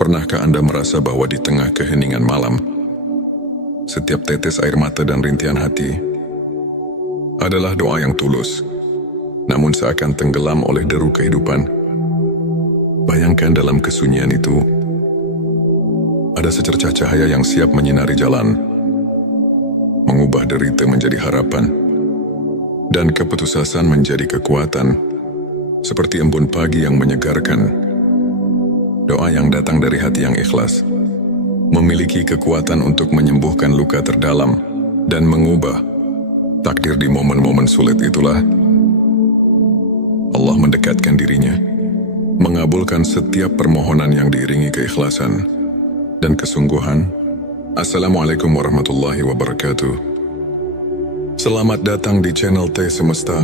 Pernahkah Anda merasa bahwa di tengah keheningan malam, setiap tetes air mata dan rintihan hati adalah doa yang tulus, namun seakan tenggelam oleh deru kehidupan? Bayangkan dalam kesunyian itu, ada secercah cahaya yang siap menyinari jalan, mengubah derita menjadi harapan, dan keputusasaan menjadi kekuatan, seperti embun pagi yang menyegarkan. Doa yang datang dari hati yang ikhlas memiliki kekuatan untuk menyembuhkan luka terdalam dan mengubah takdir di momen-momen sulit. Itulah Allah mendekatkan dirinya, mengabulkan setiap permohonan yang diiringi keikhlasan dan kesungguhan. Assalamualaikum warahmatullahi wabarakatuh. Selamat datang di channel T Semesta,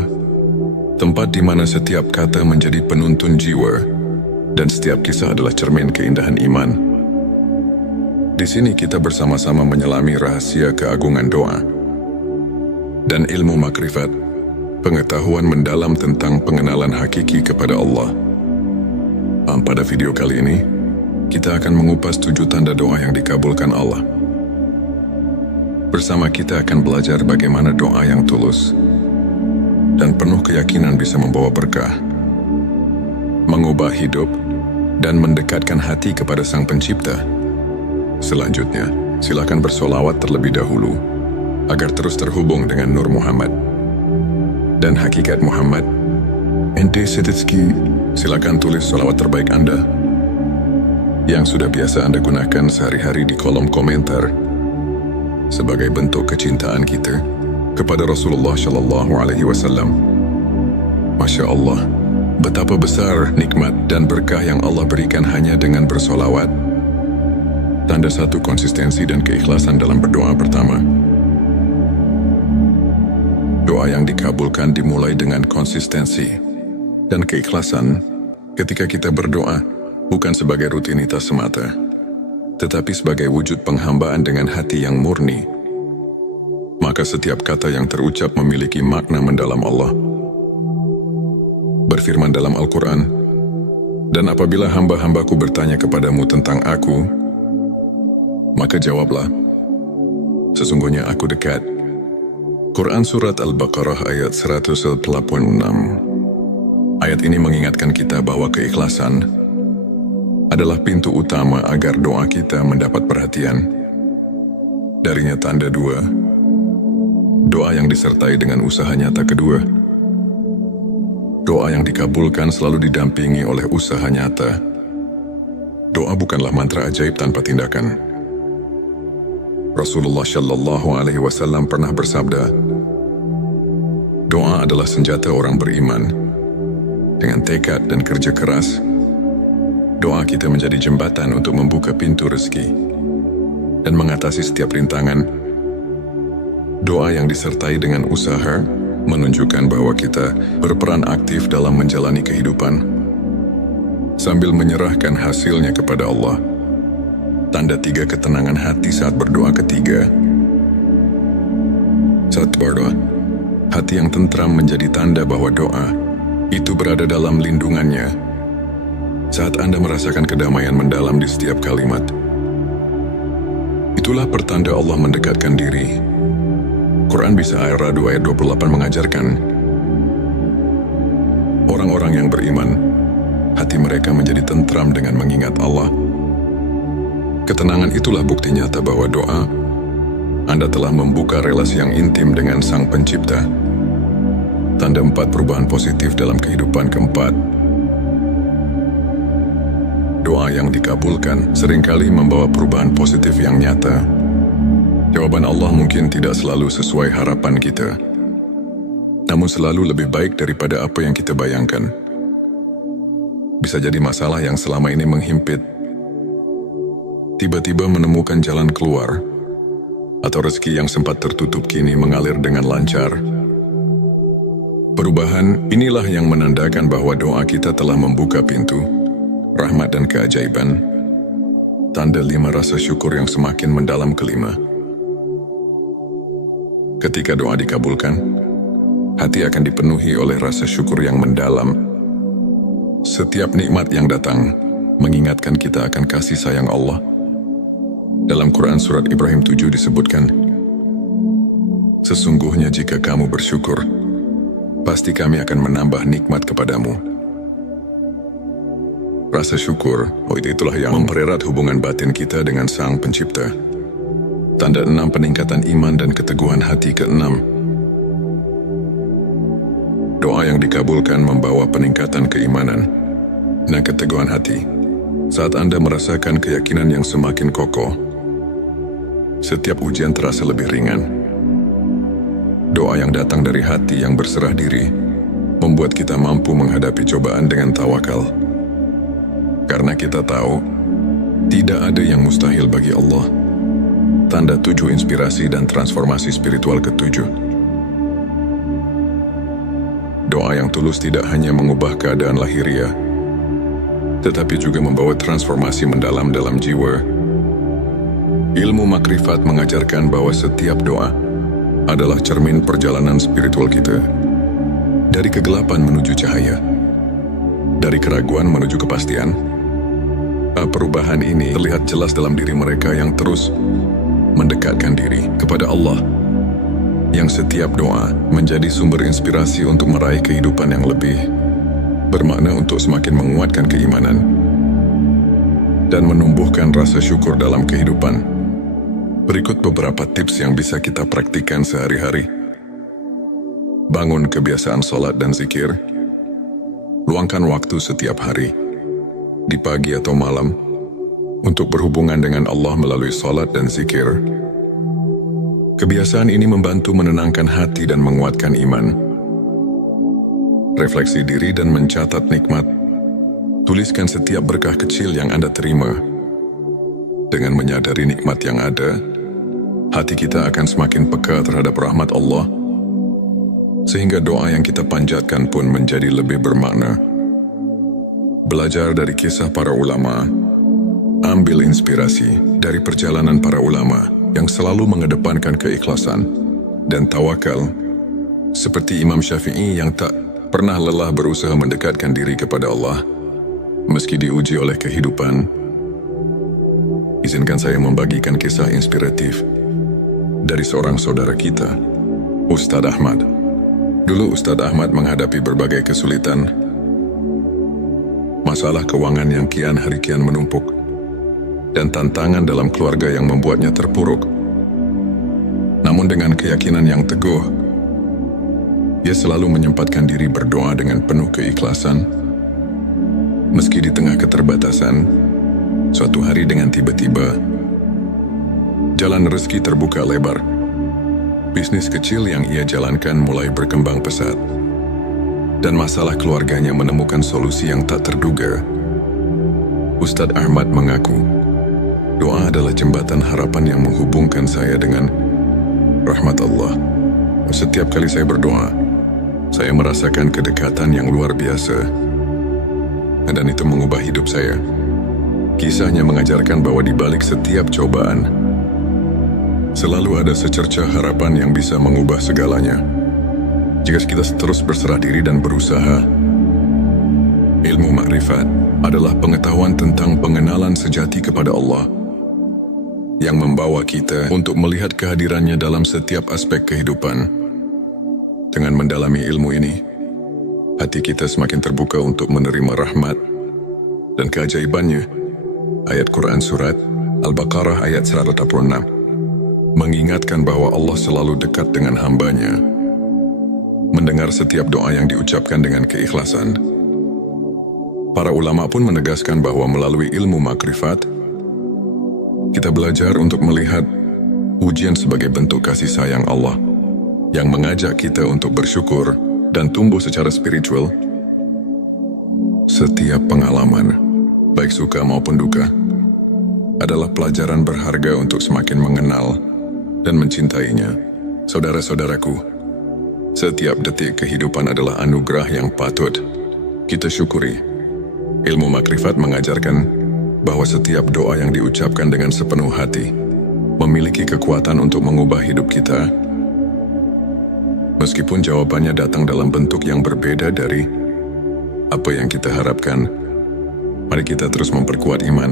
tempat di mana setiap kata menjadi penuntun jiwa dan setiap kisah adalah cermin keindahan iman. Di sini kita bersama-sama menyelami rahasia keagungan doa dan ilmu makrifat, pengetahuan mendalam tentang pengenalan hakiki kepada Allah. Pada video kali ini, kita akan mengupas 7 tanda doa yang dikabulkan Allah. Bersama kita akan belajar bagaimana doa yang tulus dan penuh keyakinan bisa membawa berkah, mengubah hidup, dan mendekatkan hati kepada Sang Pencipta. Selanjutnya, silakan bersolawat terlebih dahulu, agar terus terhubung dengan Nur Muhammad dan hakikat Muhammad. Ente Setitski, silakan tulis solawat terbaik Anda yang sudah biasa Anda gunakan sehari-hari di kolom komentar sebagai bentuk kecintaan kita kepada Rasulullah Shallallahu Alaihi Wasallam. Masya Allah, betapa besar nikmat dan berkah yang Allah berikan hanya dengan bersolawat. Tanda 1 konsistensi dan keikhlasan dalam berdoa. Pertama, doa yang dikabulkan dimulai dengan konsistensi dan keikhlasan. Ketika kita berdoa bukan sebagai rutinitas semata, tetapi sebagai wujud penghambaan dengan hati yang murni, maka setiap kata yang terucap memiliki makna mendalam. Allah berfirman dalam Al-Quran, "Dan apabila hamba-hambaku bertanya kepadamu tentang aku, maka jawablah, sesungguhnya aku dekat." Quran Surat Al-Baqarah ayat 186. Ayat ini mengingatkan kita bahwa keikhlasan adalah pintu utama agar doa kita mendapat perhatian. Darinya tanda 2, doa yang disertai dengan usaha nyata. Kedua, doa yang dikabulkan selalu didampingi oleh usaha nyata. Doa bukanlah mantra ajaib tanpa tindakan. Rasulullah Shallallahu Alaihi Wasallam pernah bersabda, doa adalah senjata orang beriman. Dengan tekad dan kerja keras, doa kita menjadi jembatan untuk membuka pintu rezeki dan mengatasi setiap rintangan. Doa yang disertai dengan usaha menunjukkan bahwa kita berperan aktif dalam menjalani kehidupan sambil menyerahkan hasilnya kepada Allah. Tanda 3 ketenangan hati saat berdoa. Ketiga, saat berdoa, hati yang tentram menjadi tanda bahwa doa itu berada dalam lindungannya. Saat Anda merasakan kedamaian mendalam di setiap kalimat, itulah pertanda Allah mendekatkan diri. Quran Bisa Ar-Ra'd ayat 28 mengajarkan, orang-orang yang beriman, hati mereka menjadi tentram dengan mengingat Allah. Ketenangan itulah bukti nyata bahwa doa Anda telah membuka relasi yang intim dengan Sang Pencipta. Tanda 4 perubahan positif dalam kehidupan. Keempat, doa yang dikabulkan seringkali membawa perubahan positif yang nyata. Jawaban Allah mungkin tidak selalu sesuai harapan kita, namun selalu lebih baik daripada apa yang kita bayangkan. Bisa jadi masalah yang selama ini menghimpit tiba-tiba menemukan jalan keluar, atau rezeki yang sempat tertutup kini mengalir dengan lancar. Perubahan inilah yang menandakan bahwa doa kita telah membuka pintu rahmat dan keajaiban. Tanda 5 rasa syukur yang semakin mendalam. Kelima, ketika doa dikabulkan, hati akan dipenuhi oleh rasa syukur yang mendalam. Setiap nikmat yang datang mengingatkan kita akan kasih sayang Allah. Dalam Quran Surat Ibrahim 7 disebutkan, "Sesungguhnya jika kamu bersyukur, pasti kami akan menambah nikmat kepadamu." Rasa syukur, itulah yang mempererat hubungan batin kita dengan Sang Pencipta. Tanda 6 peningkatan iman dan keteguhan hati ke-6. Doa yang dikabulkan membawa peningkatan keimanan dan keteguhan hati. Saat Anda merasakan keyakinan yang semakin kokoh, setiap ujian terasa lebih ringan. Doa yang datang dari hati yang berserah diri membuat kita mampu menghadapi cobaan dengan tawakal. Karena kita tahu, tidak ada yang mustahil bagi Allah. Tanda 7 inspirasi dan transformasi spiritual ke-7. Doa yang tulus tidak hanya mengubah keadaan lahiriah, tetapi juga membawa transformasi mendalam dalam jiwa. Ilmu makrifat mengajarkan bahwa setiap doa adalah cermin perjalanan spiritual kita. Dari kegelapan menuju cahaya, dari keraguan menuju kepastian. Perubahan ini terlihat jelas dalam diri mereka yang terus mendekatkan diri kepada Allah, yang setiap doa menjadi sumber inspirasi untuk meraih kehidupan yang lebih bermakna, untuk semakin menguatkan keimanan dan menumbuhkan rasa syukur dalam kehidupan. Berikut beberapa tips yang bisa kita praktikkan sehari-hari. Bangun kebiasaan sholat dan zikir. Luangkan waktu setiap hari, di pagi atau malam, untuk berhubungan dengan Allah melalui sholat dan zikir. Kebiasaan ini membantu menenangkan hati dan menguatkan iman. Refleksi diri dan mencatat nikmat. Tuliskan setiap berkah kecil yang Anda terima. Dengan menyadari nikmat yang ada, hati kita akan semakin peka terhadap rahmat Allah, sehingga doa yang kita panjatkan pun menjadi lebih bermakna. Belajar dari kisah para ulama. Ambil inspirasi dari perjalanan para ulama yang selalu mengedepankan keikhlasan dan tawakal, seperti Imam Syafi'i yang tak pernah lelah berusaha mendekatkan diri kepada Allah meski diuji oleh kehidupan. Izinkan saya membagikan kisah inspiratif dari seorang saudara kita, Ustadz Ahmad. Dulu Ustadz Ahmad menghadapi berbagai kesulitan, masalah keuangan yang kian hari kian menumpuk, dan tantangan dalam keluarga yang membuatnya terpuruk. Namun dengan keyakinan yang teguh, dia selalu menyempatkan diri berdoa dengan penuh keikhlasan. Meski di tengah keterbatasan, suatu hari dengan tiba-tiba, jalan rezeki terbuka lebar. Bisnis kecil yang ia jalankan mulai berkembang pesat, dan masalah keluarganya menemukan solusi yang tak terduga. Ustadz Ahmad mengaku, doa adalah jembatan harapan yang menghubungkan saya dengan rahmat Allah. Setiap kali saya berdoa, saya merasakan kedekatan yang luar biasa, dan itu mengubah hidup saya. Kisahnya mengajarkan bahwa di balik setiap cobaan, selalu ada secercah harapan yang bisa mengubah segalanya. Jika kita terus berserah diri dan berusaha. Ilmu makrifat adalah pengetahuan tentang pengenalan sejati kepada Allah, yang membawa kita untuk melihat kehadirannya dalam setiap aspek kehidupan. Dengan mendalami ilmu ini, hati kita semakin terbuka untuk menerima rahmat dan keajaibannya. Ayat Quran Surat Al-Baqarah ayat 186 mengingatkan bahwa Allah selalu dekat dengan hambanya, mendengar setiap doa yang diucapkan dengan keikhlasan. Para ulama pun menegaskan bahwa melalui ilmu makrifat, kita belajar untuk melihat ujian sebagai bentuk kasih sayang Allah yang mengajak kita untuk bersyukur dan tumbuh secara spiritual. Setiap pengalaman, baik suka maupun duka, adalah pelajaran berharga untuk semakin mengenal dan mencintainya. Saudara-saudaraku, setiap detik kehidupan adalah anugerah yang patut kita syukuri. Ilmu makrifat mengajarkan bahwa setiap doa yang diucapkan dengan sepenuh hati memiliki kekuatan untuk mengubah hidup kita. Meskipun jawabannya datang dalam bentuk yang berbeda dari apa yang kita harapkan, Mari kita terus memperkuat iman,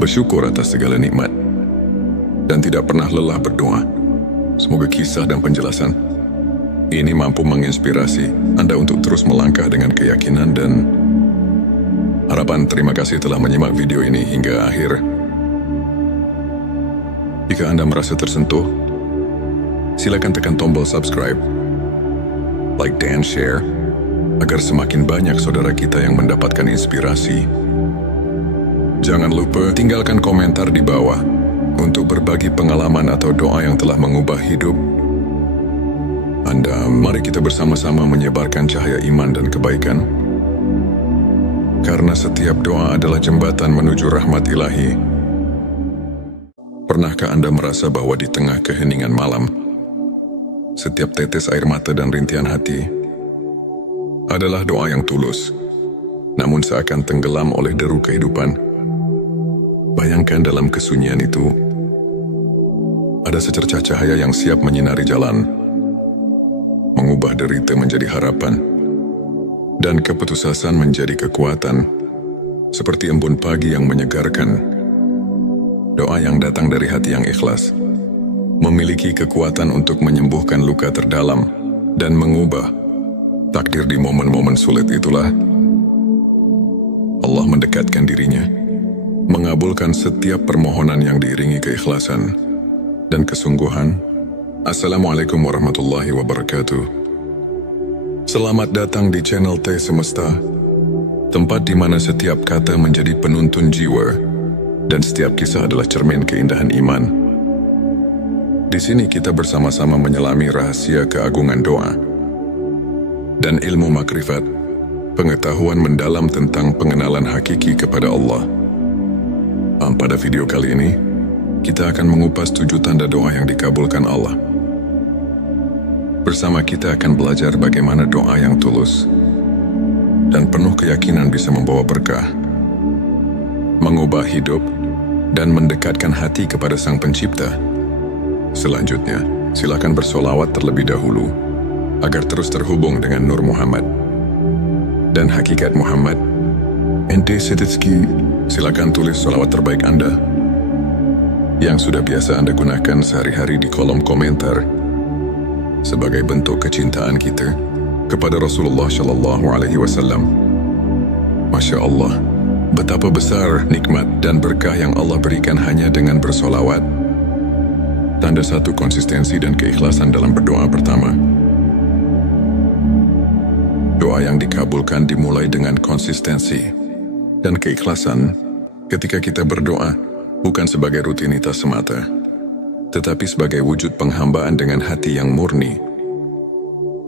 bersyukur atas segala nikmat, dan tidak pernah lelah berdoa. Semoga kisah dan penjelasan ini mampu menginspirasi Anda untuk terus melangkah dengan keyakinan dan harapan. Terima kasih telah menyimak video ini hingga akhir. Jika Anda merasa tersentuh, silakan tekan tombol subscribe, like dan share, agar semakin banyak saudara kita yang mendapatkan inspirasi. Jangan lupa tinggalkan komentar di bawah untuk berbagi pengalaman atau doa yang telah mengubah hidup Anda. Mari kita bersama-sama menyebarkan cahaya iman dan kebaikan, karena setiap doa adalah jembatan menuju rahmat ilahi. Pernahkah Anda merasa bahwa di tengah keheningan malam, setiap tetes air mata dan rintihan hati adalah doa yang tulus, namun seakan tenggelam oleh deru kehidupan? Bayangkan dalam kesunyian itu, ada secercah cahaya yang siap menyinari jalan, mengubah derita menjadi harapan, dan keputusasaan menjadi kekuatan, seperti embun pagi yang menyegarkan. Doa yang datang dari hati yang ikhlas memiliki kekuatan untuk menyembuhkan luka terdalam dan mengubah takdir. Di momen-momen sulit itulah Allah mendekatkan dirinya, mengabulkan setiap permohonan yang diiringi keikhlasan dan kesungguhan. Assalamualaikum warahmatullahi wabarakatuh. Selamat datang di channel T Semesta, tempat di mana setiap kata menjadi penuntun jiwa dan setiap kisah adalah cermin keindahan iman. Di sini kita bersama-sama menyelami rahasia keagungan doa dan ilmu makrifat, pengetahuan mendalam tentang pengenalan hakiki kepada Allah. Pada video kali ini, kita akan mengupas 7 tanda doa yang dikabulkan Allah. Bersama kita akan belajar bagaimana doa yang tulus dan penuh keyakinan bisa membawa berkah, mengubah hidup, dan mendekatkan hati kepada Sang Pencipta. Selanjutnya, silakan bersolawat terlebih dahulu, agar terus terhubung dengan Nur Muhammad dan hakikat Muhammad. Ente Setitski, silakan tulis solawat terbaik Anda yang sudah biasa Anda gunakan sehari-hari di kolom komentar sebagai bentuk kecintaan kita kepada Rasulullah Shallallahu Alaihi Wasallam. Masya Allah, betapa besar nikmat dan berkah yang Allah berikan hanya dengan bersolawat. Tanda satu konsistensi dan keikhlasan dalam berdoa. Pertama, doa yang dikabulkan dimulai dengan konsistensi dan keikhlasan. Ketika kita berdoa, bukan sebagai rutinitas semata, tetapi sebagai wujud penghambaan dengan hati yang murni,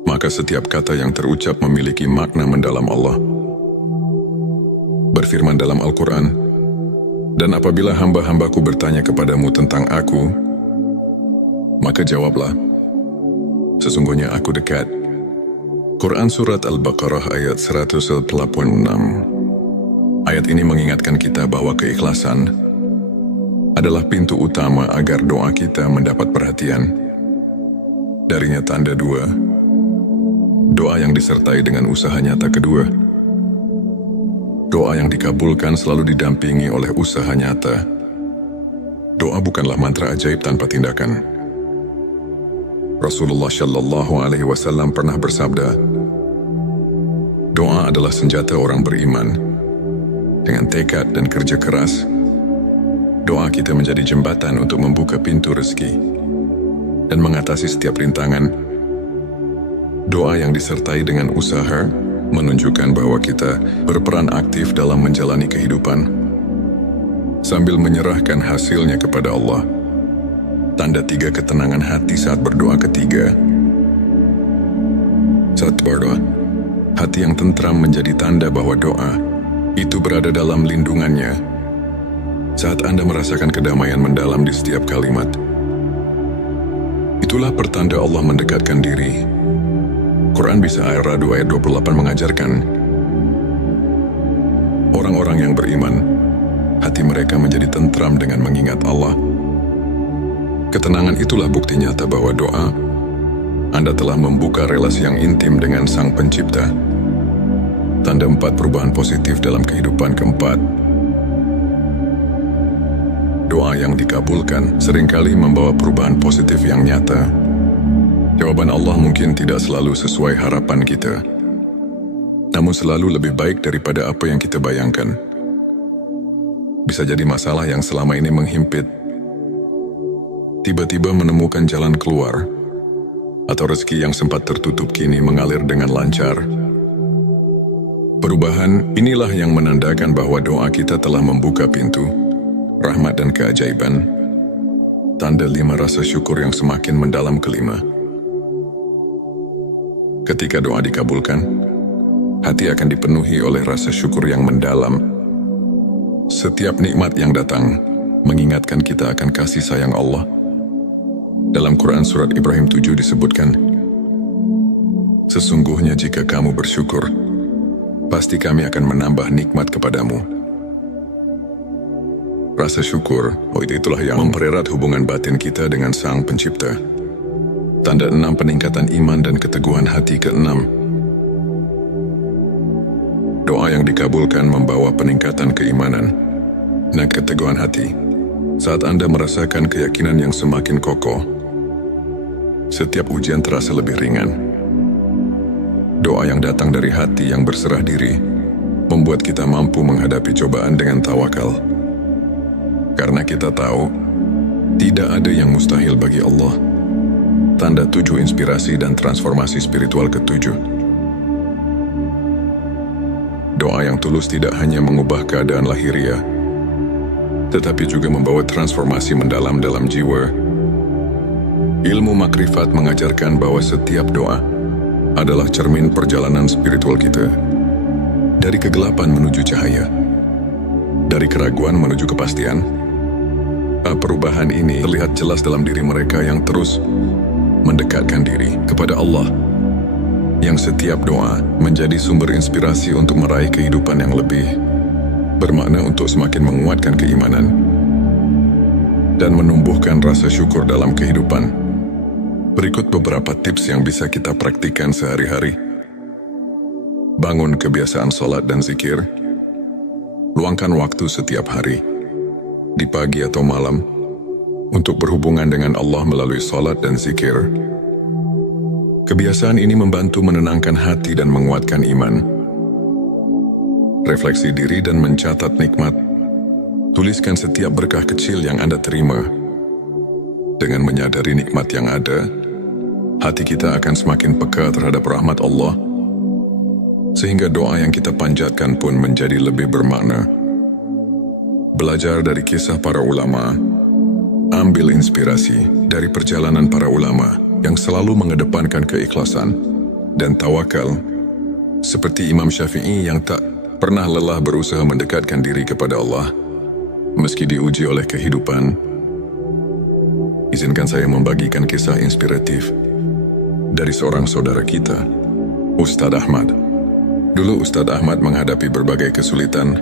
maka setiap kata yang terucap memiliki makna mendalam. Allah berfirman dalam Al-Quran, "Dan apabila hamba-hambaku bertanya kepadamu tentang aku, maka jawablah, sesungguhnya aku dekat." Quran Surat Al-Baqarah ayat 186. Ayat ini mengingatkan kita bahwa keikhlasan adalah pintu utama agar doa kita mendapat perhatian. Darinya tanda 2, doa yang disertai dengan usaha nyata. Kedua, doa yang dikabulkan selalu didampingi oleh usaha nyata. Doa bukanlah mantra ajaib tanpa tindakan. Rasulullah Shallallahu Alaihi Wasallam pernah bersabda, doa adalah senjata orang beriman. Dengan tekad dan kerja keras, doa kita menjadi jembatan untuk membuka pintu rezeki dan mengatasi setiap rintangan. Doa yang disertai dengan usaha menunjukkan bahwa kita berperan aktif dalam menjalani kehidupan sambil menyerahkan hasilnya kepada Allah. Tanda 3 ketenangan hati saat berdoa. Ketiga, saat berdoa, hati yang tentram menjadi tanda bahwa doa itu berada dalam lindungannya. Saat Anda merasakan kedamaian mendalam di setiap kalimat, itulah pertanda Allah mendekatkan diri. Quran Bisa Ar-Ra'd ayat 28 mengajarkan, orang-orang yang beriman, hati mereka menjadi tentram dengan mengingat Allah. Ketenangan itulah bukti nyata bahwa doa Anda telah membuka relasi yang intim dengan Sang Pencipta. tanda 4 perubahan positif dalam kehidupan. Keempat, doa yang dikabulkan seringkali membawa perubahan positif yang nyata. Jawaban Allah mungkin tidak selalu sesuai harapan kita, namun selalu lebih baik daripada apa yang kita bayangkan. Bisa jadi masalah yang selama ini menghimpit tiba-tiba menemukan jalan keluar, atau rezeki yang sempat tertutup kini mengalir dengan lancar. Perubahan inilah yang menandakan bahwa doa kita telah membuka pintu rahmat dan keajaiban. Tanda 5 rasa syukur yang semakin mendalam. Kelima, ketika doa dikabulkan, hati akan dipenuhi oleh rasa syukur yang mendalam. Setiap nikmat yang datang mengingatkan kita akan kasih sayang Allah. Dalam Quran Surat Ibrahim 7 disebutkan, sesungguhnya jika kamu bersyukur, pasti kami akan menambah nikmat kepadamu. Rasa syukur, itulah yang mempererat hubungan batin kita dengan Sang Pencipta. Tanda 6 peningkatan iman dan keteguhan hati. Keenam, doa yang dikabulkan membawa peningkatan keimanan dan keteguhan hati. Saat Anda merasakan keyakinan yang semakin kokoh, setiap ujian terasa lebih ringan. Doa yang datang dari hati yang berserah diri membuat kita mampu menghadapi cobaan dengan tawakal. Karena kita tahu, tidak ada yang mustahil bagi Allah. Tanda 7 inspirasi dan transformasi spiritual. Ketujuh, doa yang tulus tidak hanya mengubah keadaan lahiriah, tetapi juga membawa transformasi mendalam dalam jiwa. Ilmu makrifat mengajarkan bahwa setiap doa adalah cermin perjalanan spiritual kita. Dari kegelapan menuju cahaya, dari keraguan menuju kepastian. Perubahan ini terlihat jelas dalam diri mereka yang terus mendekatkan diri kepada Allah, yang setiap doa menjadi sumber inspirasi untuk meraih kehidupan yang lebih bermakna, untuk semakin menguatkan keimanan dan menumbuhkan rasa syukur dalam kehidupan. Berikut beberapa tips yang bisa kita praktikkan sehari-hari. Bangun kebiasaan sholat dan zikir. Luangkan waktu setiap hari, di pagi atau malam, untuk berhubungan dengan Allah melalui sholat dan zikir. Kebiasaan ini membantu menenangkan hati dan menguatkan iman. Refleksi diri dan mencatat nikmat. Tuliskan setiap berkah kecil yang Anda terima. Dengan menyadari nikmat yang ada, hati kita akan semakin peka terhadap rahmat Allah, sehingga doa yang kita panjatkan pun menjadi lebih bermakna. Belajar dari kisah para ulama. Ambil inspirasi dari perjalanan para ulama yang selalu mengedepankan keikhlasan dan tawakal, seperti Imam Syafi'i yang tak pernah lelah berusaha mendekatkan diri kepada Allah meski diuji oleh kehidupan. Izinkan saya membagikan kisah inspiratif dari seorang saudara kita, Ustadz Ahmad. Dulu Ustadz Ahmad menghadapi berbagai kesulitan,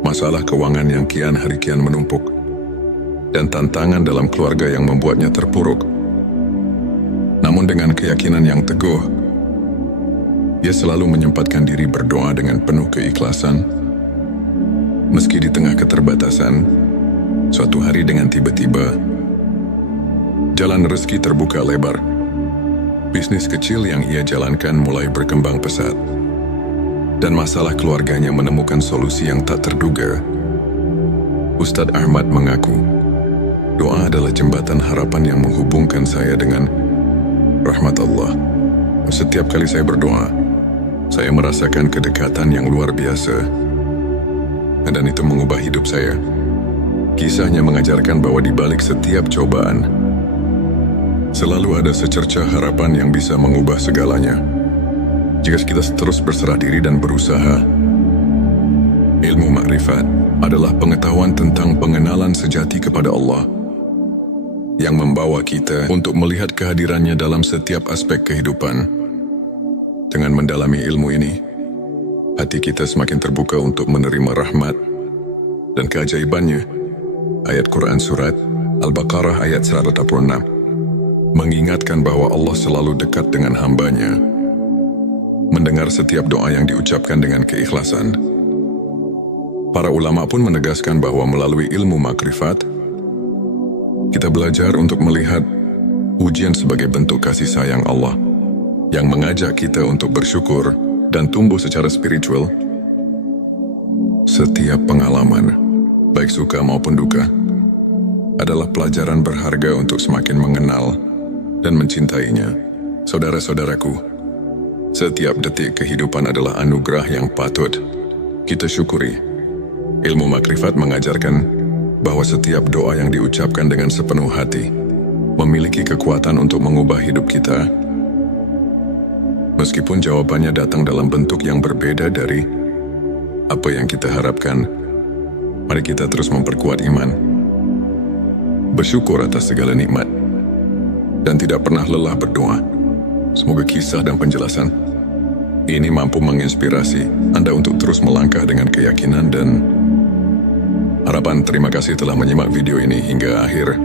masalah keuangan yang kian hari kian menumpuk, dan tantangan dalam keluarga yang membuatnya terpuruk. Namun dengan keyakinan yang teguh, ia selalu menyempatkan diri berdoa dengan penuh keikhlasan. Meski di tengah keterbatasan, suatu hari dengan tiba-tiba, jalan rezeki terbuka lebar. Bisnis kecil yang ia jalankan mulai berkembang pesat, dan masalah keluarganya menemukan solusi yang tak terduga. Ustadz Ahmad mengaku, doa adalah jembatan harapan yang menghubungkan saya dengan rahmat Allah. Setiap kali saya berdoa, saya merasakan kedekatan yang luar biasa, dan itu mengubah hidup saya. Kisahnya mengajarkan bahwa di balik setiap cobaan, selalu ada secercah harapan yang bisa mengubah segalanya. Jika kita terus berserah diri dan berusaha. Ilmu makrifat adalah pengetahuan tentang pengenalan sejati kepada Allah, yang membawa kita untuk melihat kehadirannya dalam setiap aspek kehidupan. Dengan mendalami ilmu ini, hati kita semakin terbuka untuk menerima rahmat dan keajaibannya. Ayat Quran Surat Al-Baqarah ayat 186 mengingatkan bahwa Allah selalu dekat dengan hambanya. mendengar setiap doa yang diucapkan dengan keikhlasan. Para ulama pun menegaskan bahwa melalui ilmu makrifat, kita belajar untuk melihat ujian sebagai bentuk kasih sayang Allah yang mengajak kita untuk bersyukur dan tumbuh secara spiritual. Setiap pengalaman, baik suka maupun duka, adalah pelajaran berharga untuk semakin mengenal dan mencintainya. Saudara-saudaraku, setiap detik kehidupan adalah anugerah yang patut kita syukuri. Ilmu makrifat mengajarkan bahwa setiap doa yang diucapkan dengan sepenuh hati memiliki kekuatan untuk mengubah hidup kita. Meskipun jawabannya datang dalam bentuk yang berbeda dari apa yang kita harapkan, mari kita terus memperkuat iman, bersyukur atas segala nikmat, dan tidak pernah lelah berdoa. Semoga kisah dan penjelasan ini mampu menginspirasi Anda untuk terus melangkah dengan keyakinan dan harapan. Terima kasih telah menyimak video ini hingga akhir.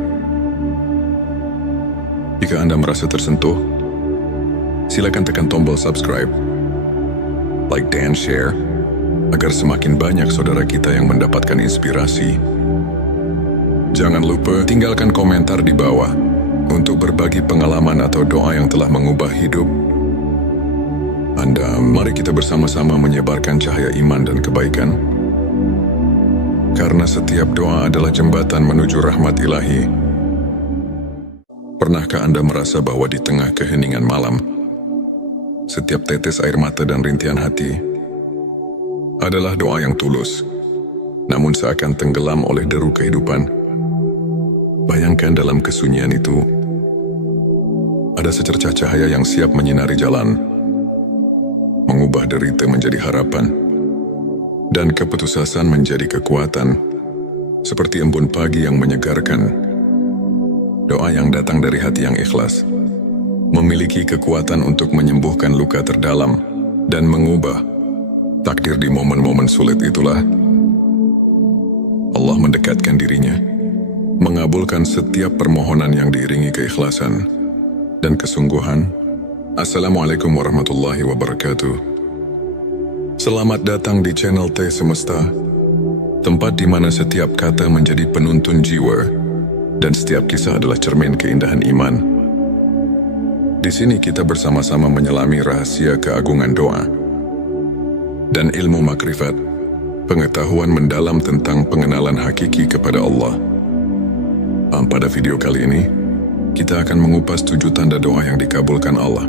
Jika Anda merasa tersentuh, silakan tekan tombol subscribe, like dan share, agar semakin banyak saudara kita yang mendapatkan inspirasi. Jangan lupa tinggalkan komentar di bawah untuk berbagi pengalaman atau doa yang telah mengubah hidup Anda. Mari kita bersama-sama menyebarkan cahaya iman dan kebaikan, karena setiap doa adalah jembatan menuju rahmat ilahi. Pernahkah Anda merasa bahwa di tengah keheningan malam, setiap tetes air mata dan rintihan hati adalah doa yang tulus, namun seakan tenggelam oleh deru kehidupan? Bayangkan dalam kesunyian itu, ada secercah cahaya yang siap menyinari jalan, mengubah derita menjadi harapan, dan keputusasaan menjadi kekuatan, seperti embun pagi yang menyegarkan. Doa yang datang dari hati yang ikhlas memiliki kekuatan untuk menyembuhkan luka terdalam dan mengubah takdir. Di momen-momen sulit itulah Allah mendekatkan dirinya, mengabulkan setiap permohonan yang diiringi keikhlasan dan kesungguhan. Assalamualaikum warahmatullahi wabarakatuh. Selamat datang di channel T Semesta, tempat di mana setiap kata menjadi penuntun jiwa dan setiap kisah adalah cermin keindahan iman. Di sini kita bersama-sama menyelami rahasia keagungan doa dan ilmu makrifat, pengetahuan mendalam tentang pengenalan hakiki kepada Allah. Pada video kali ini, kita akan mengupas 7 tanda doa yang dikabulkan Allah.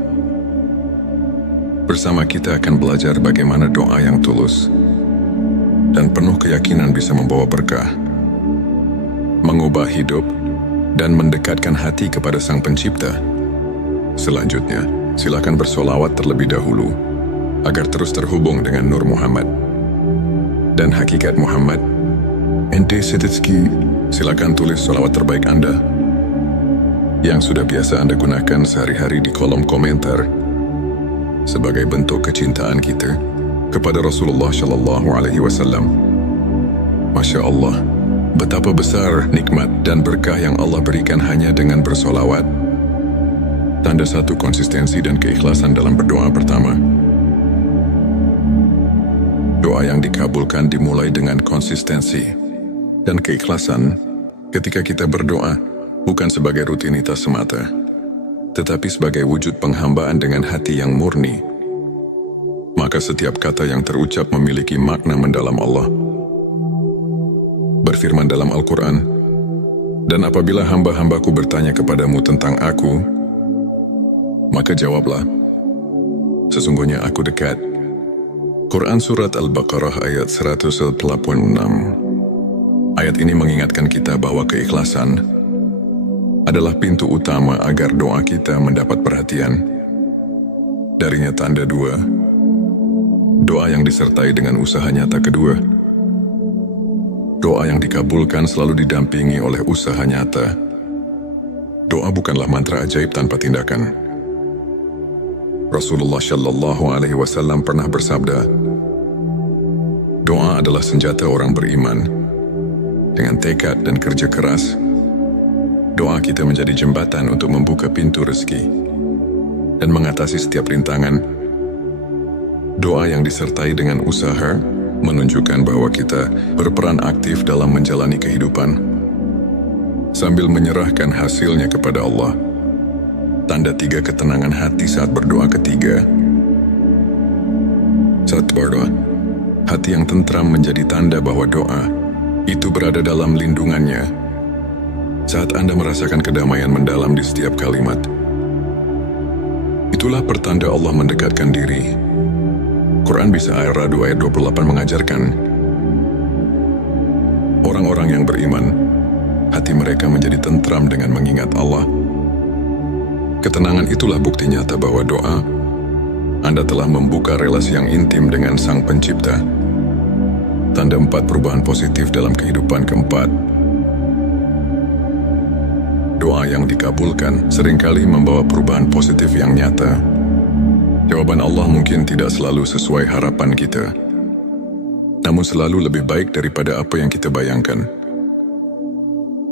Bersama kita akan belajar bagaimana doa yang tulus dan penuh keyakinan bisa membawa berkah, mengubah hidup, dan mendekatkan hati kepada Sang Pencipta. Selanjutnya, silakan bersolawat terlebih dahulu agar terus terhubung dengan Nur Muhammad dan hakikat Muhammad. Ente Setitski, silakan tulis solawat terbaik Anda yang sudah biasa Anda gunakan sehari-hari di kolom komentar sebagai bentuk kecintaan kita kepada Rasulullah Shallallahu Alaihi Wasallam. Masya Allah, betapa besar nikmat dan berkah yang Allah berikan hanya dengan bersolawat. Tanda satu konsistensi dan keikhlasan dalam berdoa. Pertama, doa yang dikabulkan dimulai dengan konsistensi dan keikhlasan. Ketika kita berdoa, bukan sebagai rutinitas semata, tetapi sebagai wujud penghambaan dengan hati yang murni, maka setiap kata yang terucap memiliki makna mendalam. Allah berfirman dalam Al-Quran, "Dan apabila hamba-hambaku bertanya kepadamu tentang aku, maka jawablah, sesungguhnya aku dekat." Quran Surat Al-Baqarah ayat 186. Ayat ini mengingatkan kita bahwa keikhlasan adalah pintu utama agar doa kita mendapat perhatian. Darinya tanda 2, doa yang disertai dengan usaha nyata. Kedua, doa yang dikabulkan selalu didampingi oleh usaha nyata. Doa bukanlah mantra ajaib tanpa tindakan. Rasulullah Shallallahu Alaihi Wasallam pernah bersabda, doa adalah senjata orang beriman. Dengan tekad dan kerja keras, doa kita menjadi jembatan untuk membuka pintu rezeki dan mengatasi setiap rintangan. Doa yang disertai dengan usaha menunjukkan bahwa kita berperan aktif dalam menjalani kehidupan sambil menyerahkan hasilnya kepada Allah. Tanda 3 ketenangan hati saat berdoa. Ketiga, saat berdoa, hati yang tentram menjadi tanda bahwa doa itu berada dalam lindungannya. Saat Anda merasakan kedamaian mendalam di setiap kalimat, itulah pertanda Allah mendekatkan diri. Quran Bisa ayat 28 mengajarkan, orang-orang yang beriman, hati mereka menjadi tentram dengan mengingat Allah. Ketenangan itulah bukti nyata bahwa doa Anda telah membuka relasi yang intim dengan Sang Pencipta. Tanda 4 perubahan positif dalam kehidupan. Keempat, doa yang dikabulkan seringkali membawa perubahan positif yang nyata. Jawaban Allah mungkin tidak selalu sesuai harapan kita, namun selalu lebih baik daripada apa yang kita bayangkan.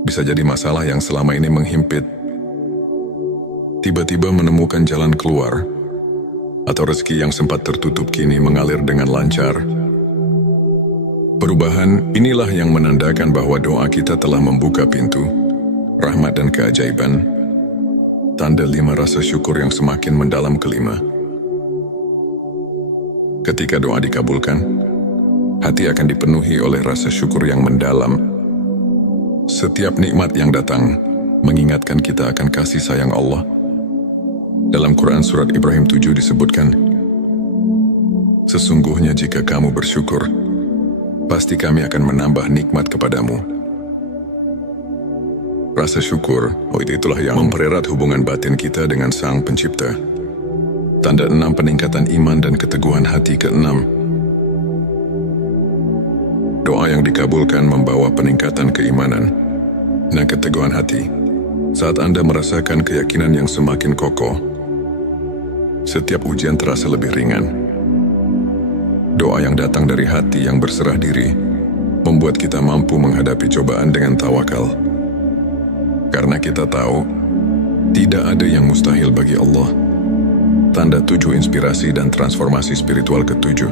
Bisa jadi masalah yang selama ini menghimpit tiba-tiba menemukan jalan keluar, atau rezeki yang sempat tertutup kini mengalir dengan lancar. Perubahan inilah yang menandakan bahwa doa kita telah membuka pintu rahmat dan keajaiban. Tanda 5 rasa syukur yang semakin mendalam. Kelima, ketika doa dikabulkan, hati akan dipenuhi oleh rasa syukur yang mendalam. Setiap nikmat yang datang mengingatkan kita akan kasih sayang Allah. Dalam Quran Surat Ibrahim 7 disebutkan, sesungguhnya jika kamu bersyukur, pasti kami akan menambah nikmat kepadamu. Rasa syukur, itulah yang mempererat hubungan batin kita dengan Sang Pencipta. Tanda 6 peningkatan iman dan keteguhan hati. Keenam, doa yang dikabulkan membawa peningkatan keimanan dan keteguhan hati. Saat Anda merasakan keyakinan yang semakin kokoh, setiap ujian terasa lebih ringan. Doa yang datang dari hati yang berserah diri membuat kita mampu menghadapi cobaan dengan tawakal. Karena kita tahu, tidak ada yang mustahil bagi Allah. Tanda 7 inspirasi dan transformasi spiritual. Ketujuh,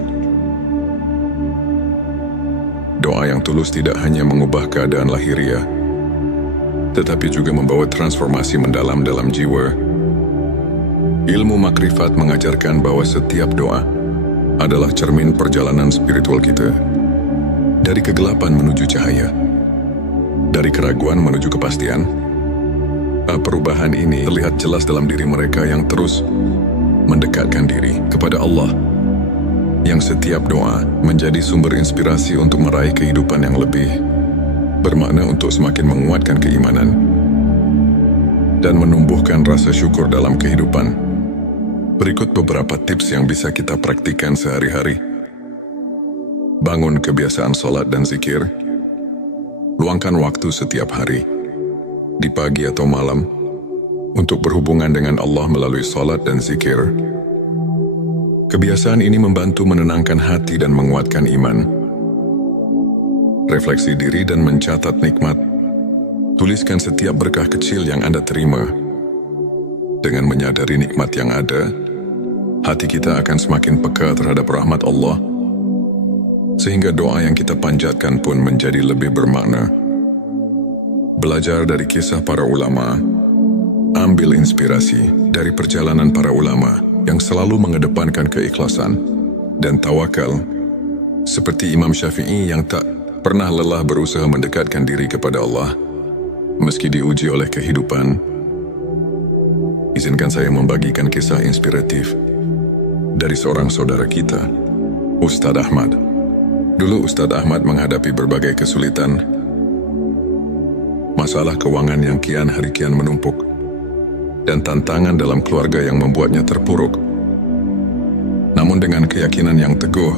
doa yang tulus tidak hanya mengubah keadaan lahiriah, tetapi juga membawa transformasi mendalam dalam jiwa. Ilmu makrifat mengajarkan bahwa setiap doa adalah cermin perjalanan spiritual kita. Dari kegelapan menuju cahaya, dari keraguan menuju kepastian. Perubahan ini terlihat jelas dalam diri mereka yang terus mendekatkan diri kepada Allah, yang setiap doa menjadi sumber inspirasi untuk meraih kehidupan yang lebih bermakna, untuk semakin menguatkan keimanan dan menumbuhkan rasa syukur dalam kehidupan. Berikut beberapa tips yang bisa kita praktikkan sehari-hari. Bangun kebiasaan sholat dan zikir. Luangkan waktu setiap hari, di pagi atau malam, untuk berhubungan dengan Allah melalui sholat dan zikir. Kebiasaan ini membantu menenangkan hati dan menguatkan iman. Refleksi diri dan mencatat nikmat. Tuliskan setiap berkah kecil yang Anda terima. Dengan menyadari nikmat yang ada, hati kita akan semakin peka terhadap rahmat Allah, sehingga doa yang kita panjatkan pun menjadi lebih bermakna. Belajar dari kisah para ulama. Ambil inspirasi dari perjalanan para ulama yang selalu mengedepankan keikhlasan dan tawakal, seperti Imam Syafi'i yang tak pernah lelah berusaha mendekatkan diri kepada Allah meski diuji oleh kehidupan. Izinkan saya membagikan kisah inspiratif dari seorang saudara kita, Ustadz Ahmad. Dulu Ustadz Ahmad menghadapi berbagai kesulitan, masalah keuangan yang kian hari kian menumpuk, dan tantangan dalam keluarga yang membuatnya terpuruk. Namun dengan keyakinan yang teguh,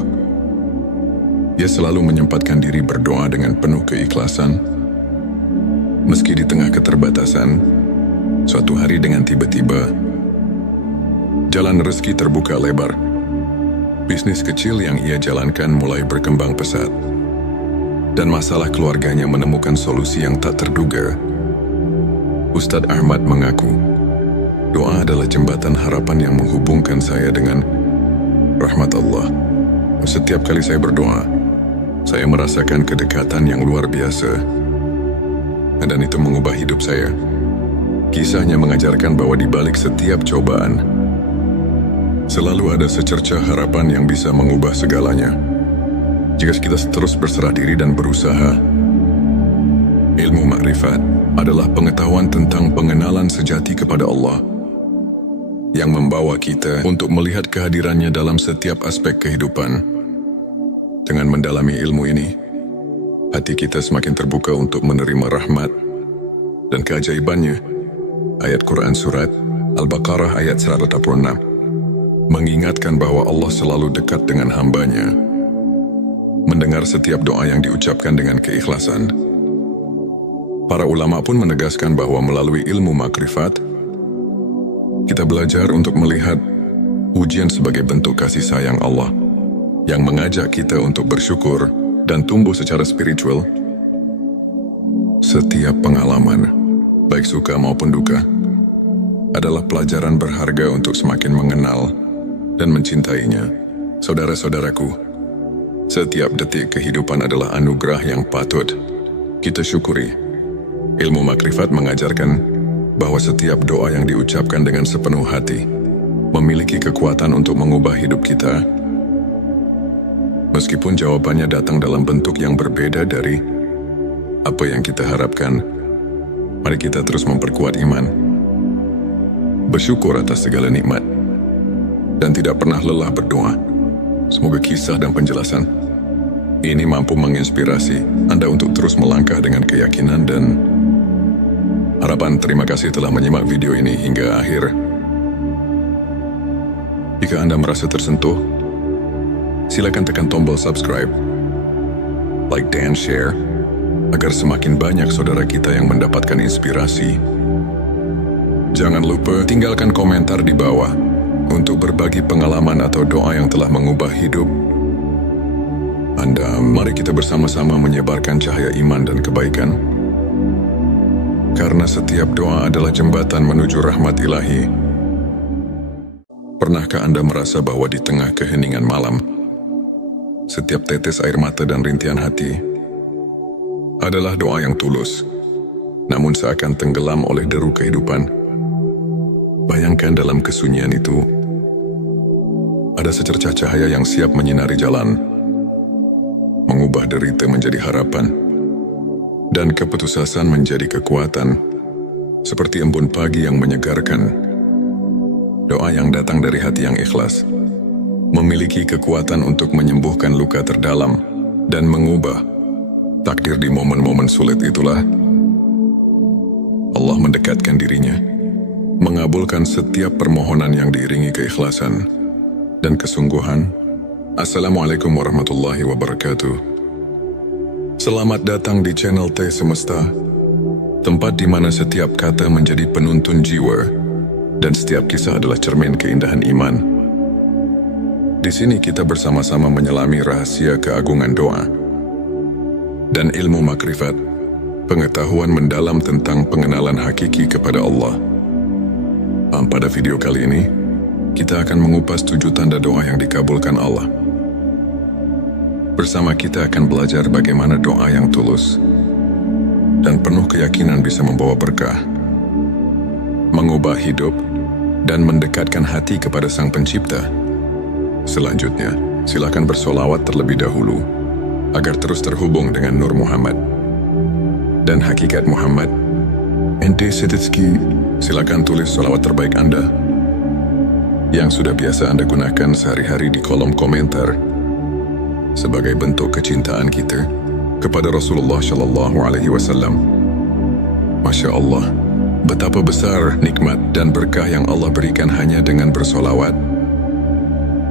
ia selalu menyempatkan diri berdoa dengan penuh keikhlasan. Meski di tengah keterbatasan, suatu hari dengan tiba-tiba, jalan rezeki terbuka lebar. Bisnis kecil yang ia jalankan mulai berkembang pesat, dan masalah keluarganya menemukan solusi yang tak terduga. Ustadz Ahmad mengaku, doa adalah jembatan harapan yang menghubungkan saya dengan rahmat Allah. Setiap kali saya berdoa, saya merasakan kedekatan yang luar biasa. Dan itu mengubah hidup saya. Kisahnya mengajarkan bahwa di balik setiap cobaan, selalu ada secercah harapan yang bisa mengubah segalanya. Jika kita terus berserah diri dan berusaha. Ilmu makrifat adalah pengetahuan tentang pengenalan sejati kepada Allah yang membawa kita untuk melihat kehadirannya dalam setiap aspek kehidupan. Dengan mendalami ilmu ini, hati kita semakin terbuka untuk menerima rahmat dan keajaibannya. Ayat Quran Surat Al-Baqarah ayat 186 mengingatkan bahwa Allah selalu dekat dengan hambanya, mendengar setiap doa yang diucapkan dengan keikhlasan. Para ulama pun menegaskan bahwa melalui ilmu makrifat, kita belajar untuk melihat ujian sebagai bentuk kasih sayang Allah yang mengajak kita untuk bersyukur dan tumbuh secara spiritual. Setiap pengalaman, baik suka maupun duka, adalah pelajaran berharga untuk semakin mengenal dan mencintainya. Saudara-saudaraku, setiap detik kehidupan adalah anugerah yang patut kita syukuri. Ilmu makrifat mengajarkan bahwa setiap doa yang diucapkan dengan sepenuh hati memiliki kekuatan untuk mengubah hidup kita. Meskipun jawabannya datang dalam bentuk yang berbeda dari apa yang kita harapkan, mari kita terus memperkuat iman, bersyukur atas segala nikmat, dan tidak pernah lelah berdoa. Semoga kisah dan penjelasan ini mampu menginspirasi Anda untuk terus melangkah dengan keyakinan dan harapan. Terima kasih telah menyimak video ini hingga akhir. Jika Anda merasa tersentuh, silakan tekan tombol subscribe, like dan share, agar semakin banyak saudara kita yang mendapatkan inspirasi. Jangan lupa tinggalkan komentar di bawah untuk berbagi pengalaman atau doa yang telah mengubah hidup Anda. Mari kita bersama-sama menyebarkan cahaya iman dan kebaikan. Karena setiap doa adalah jembatan menuju rahmat ilahi. Pernahkah Anda merasa bahwa di tengah keheningan malam, setiap tetes air mata dan rintihan hati adalah doa yang tulus, namun seakan tenggelam oleh deru kehidupan? Bayangkan dalam kesunyian itu, ada secercah cahaya yang siap menyinari jalan, mengubah derita menjadi harapan, dan keputusasaan menjadi kekuatan, seperti embun pagi yang menyegarkan. Doa yang datang dari hati yang ikhlas memiliki kekuatan untuk menyembuhkan luka terdalam dan mengubah takdir. Di momen-momen sulit itulah Allah mendekatkan dirinya, mengabulkan setiap permohonan yang diiringi keikhlasan dan kesungguhan. Assalamualaikum warahmatullahi wabarakatuh. Selamat datang di channel T Semesta, tempat di mana setiap kata menjadi penuntun jiwa dan setiap kisah adalah cermin keindahan iman. Di sini kita bersama-sama menyelami rahasia keagungan doa dan ilmu makrifat, pengetahuan mendalam tentang pengenalan hakiki kepada Allah. Pada video kali ini, kita akan mengupas 7 tanda doa yang dikabulkan Allah. Bersama kita akan belajar bagaimana doa yang tulus dan penuh keyakinan bisa membawa berkah, mengubah hidup, dan mendekatkan hati kepada Sang Pencipta. Selanjutnya, silakan bersolawat terlebih dahulu agar terus terhubung dengan Nur Muhammad dan hakikat Muhammad. Ente Setitski, silakan tulis solawat terbaik Anda yang sudah biasa Anda gunakan sehari-hari di kolom komentar sebagai bentuk kecintaan kita kepada Rasulullah Shallallahu Alaihi Wasallam. Masya Allah, betapa besar nikmat dan berkah yang Allah berikan hanya dengan bersolawat.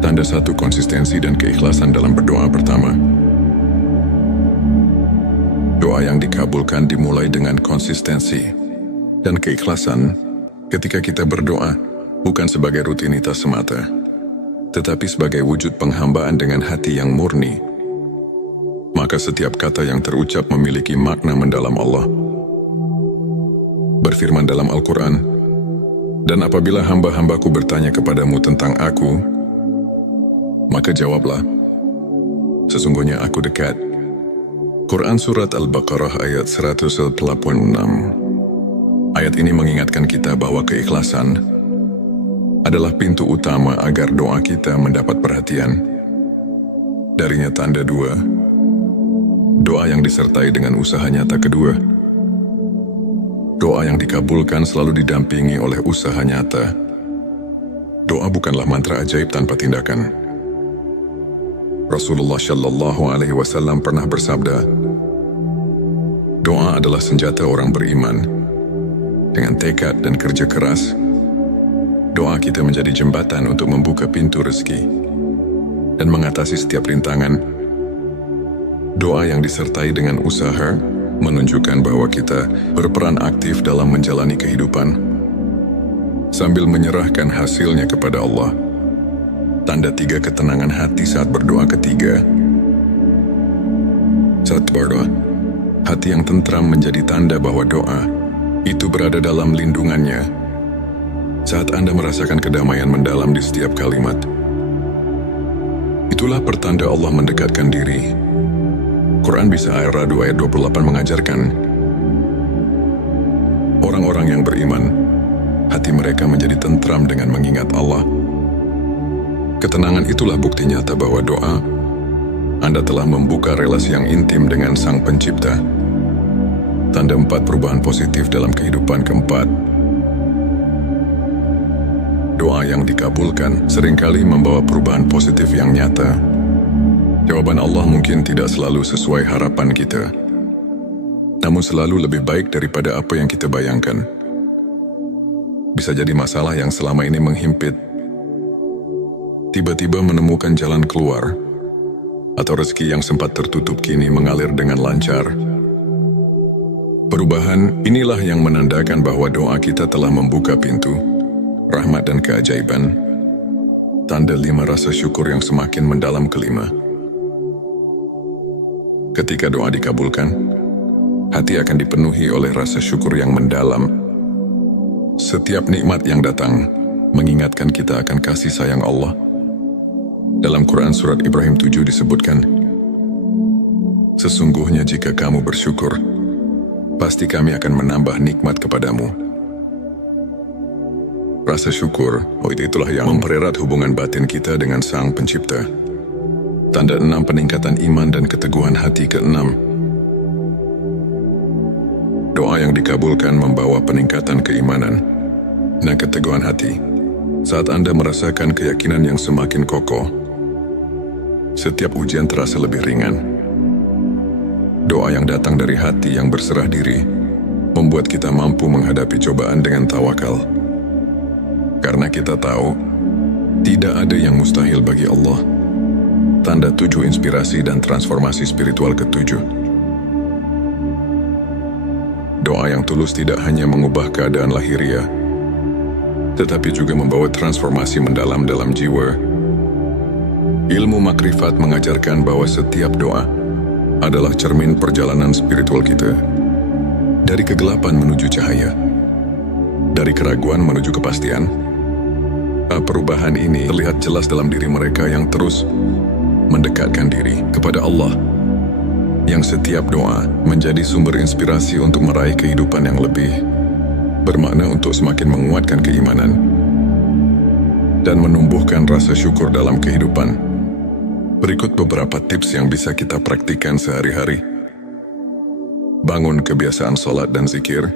Tanda 1 konsistensi dan keikhlasan dalam berdoa. Pertama, doa yang dikabulkan dimulai dengan konsistensi dan keikhlasan. Ketika kita berdoa bukan sebagai rutinitas semata, tetapi sebagai wujud penghambaan dengan hati yang murni, maka setiap kata yang terucap memiliki makna mendalam. Allah berfirman dalam Al-Quran, "Dan apabila hamba-hambaku bertanya kepadamu tentang aku, Maka jawablah, sesungguhnya aku dekat. Quran Surat Al-Baqarah ayat 186. Ayat ini mengingatkan kita bahwa keikhlasan adalah pintu utama agar doa kita mendapat perhatian. Darinya tanda dua, doa yang disertai dengan usaha nyata kedua. Doa yang dikabulkan selalu didampingi oleh usaha nyata. Doa bukanlah mantra ajaib tanpa tindakan. Rasulullah Shallallahu Alaihi Wasallam pernah bersabda, doa adalah senjata orang beriman. Dengan tekad dan kerja keras, doa kita menjadi jembatan untuk membuka pintu rezeki dan mengatasi setiap rintangan. Doa yang disertai dengan usaha menunjukkan bahwa kita berperan aktif dalam menjalani kehidupan sambil menyerahkan hasilnya kepada Allah. Tanda tiga ketenangan hati saat berdoa ketiga. Saat berdoa, hati yang tentram menjadi tanda bahwa doa itu berada dalam lindungannya. Saat Anda merasakan kedamaian mendalam di setiap kalimat, itulah pertanda Allah mendekatkan diri. Quran Bisa Ar-Ra'd ayat 28 mengajarkan, orang-orang yang beriman, hati mereka menjadi tentram dengan mengingat Allah. Ketenangan itulah bukti nyata bahwa doa Anda telah membuka relasi yang intim dengan Sang Pencipta. Tanda 4 perubahan positif dalam kehidupan keempat. Doa yang dikabulkan seringkali membawa perubahan positif yang nyata. Jawaban Allah mungkin tidak selalu sesuai harapan kita, namun selalu lebih baik daripada apa yang kita bayangkan. Bisa jadi masalah yang selama ini menghimpit tiba-tiba menemukan jalan keluar, atau rezeki yang sempat tertutup kini mengalir dengan lancar. Perubahan inilah yang menandakan bahwa doa kita telah membuka pintu rahmat dan keajaiban. Tanda 5 rasa syukur yang semakin mendalam kelima. Ketika doa dikabulkan, hati akan dipenuhi oleh rasa syukur yang mendalam. Setiap nikmat yang datang mengingatkan kita akan kasih sayang Allah. Dalam Quran Surat Ibrahim 7 disebutkan, sesungguhnya jika kamu bersyukur, pasti kami akan menambah nikmat kepadamu. Rasa syukur, itulah yang mempererat hubungan batin kita dengan Sang Pencipta. Tanda 6 peningkatan iman dan keteguhan hati ke-6. Doa yang dikabulkan membawa peningkatan keimanan dan keteguhan hati. Saat Anda merasakan keyakinan yang semakin kokoh, setiap ujian terasa lebih ringan. Doa yang datang dari hati yang berserah diri membuat kita mampu menghadapi cobaan dengan tawakal. Karena kita tahu, tidak ada yang mustahil bagi Allah. Tanda 7 inspirasi dan transformasi spiritual ke-7. Doa yang tulus tidak hanya mengubah keadaan lahiriah, tetapi juga membawa transformasi mendalam dalam jiwa. Ilmu makrifat mengajarkan bahwa setiap doa adalah cermin perjalanan spiritual kita. Dari kegelapan menuju cahaya, dari keraguan menuju kepastian. Perubahan ini terlihat jelas dalam diri mereka yang terus mendekatkan diri kepada Allah, yang setiap doa menjadi sumber inspirasi untuk meraih kehidupan yang lebih bermakna, untuk semakin menguatkan keimanan dan menumbuhkan rasa syukur dalam kehidupan. Berikut beberapa tips yang bisa kita praktikkan sehari-hari. Bangun kebiasaan sholat dan zikir.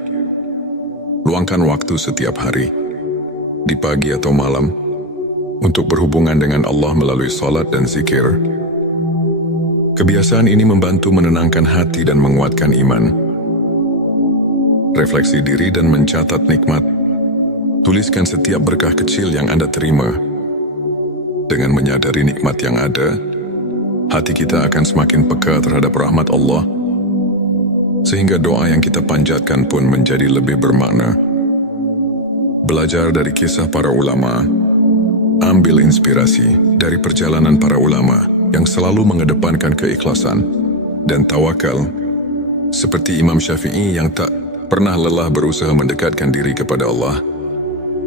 Luangkan waktu setiap hari, di pagi atau malam, untuk berhubungan dengan Allah melalui sholat dan zikir. Kebiasaan ini membantu menenangkan hati dan menguatkan iman. Refleksi diri dan mencatat nikmat. Tuliskan setiap berkah kecil yang Anda terima. Dengan menyadari nikmat yang ada, hati kita akan semakin peka terhadap rahmat Allah, sehingga doa yang kita panjatkan pun menjadi lebih bermakna. Belajar dari kisah para ulama. Ambil inspirasi dari perjalanan para ulama yang selalu mengedepankan keikhlasan dan tawakal, seperti Imam Syafi'i yang tak pernah lelah berusaha mendekatkan diri kepada Allah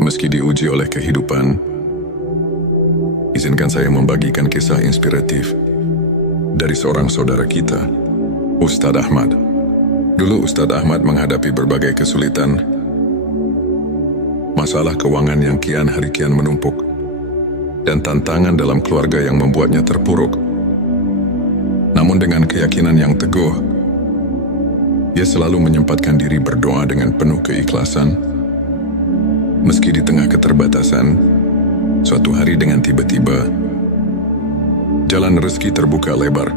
meski diuji oleh kehidupan. izinkan saya membagikan kisah inspiratif dari seorang saudara kita, Ustadz Ahmad. Dulu Ustadz Ahmad menghadapi berbagai kesulitan, masalah keuangan yang kian hari kian menumpuk, dan tantangan dalam keluarga yang membuatnya terpuruk. Namun dengan keyakinan yang teguh, ia selalu menyempatkan diri berdoa dengan penuh keikhlasan. Meski di tengah keterbatasan, suatu hari dengan tiba-tiba, jalan rezeki terbuka lebar.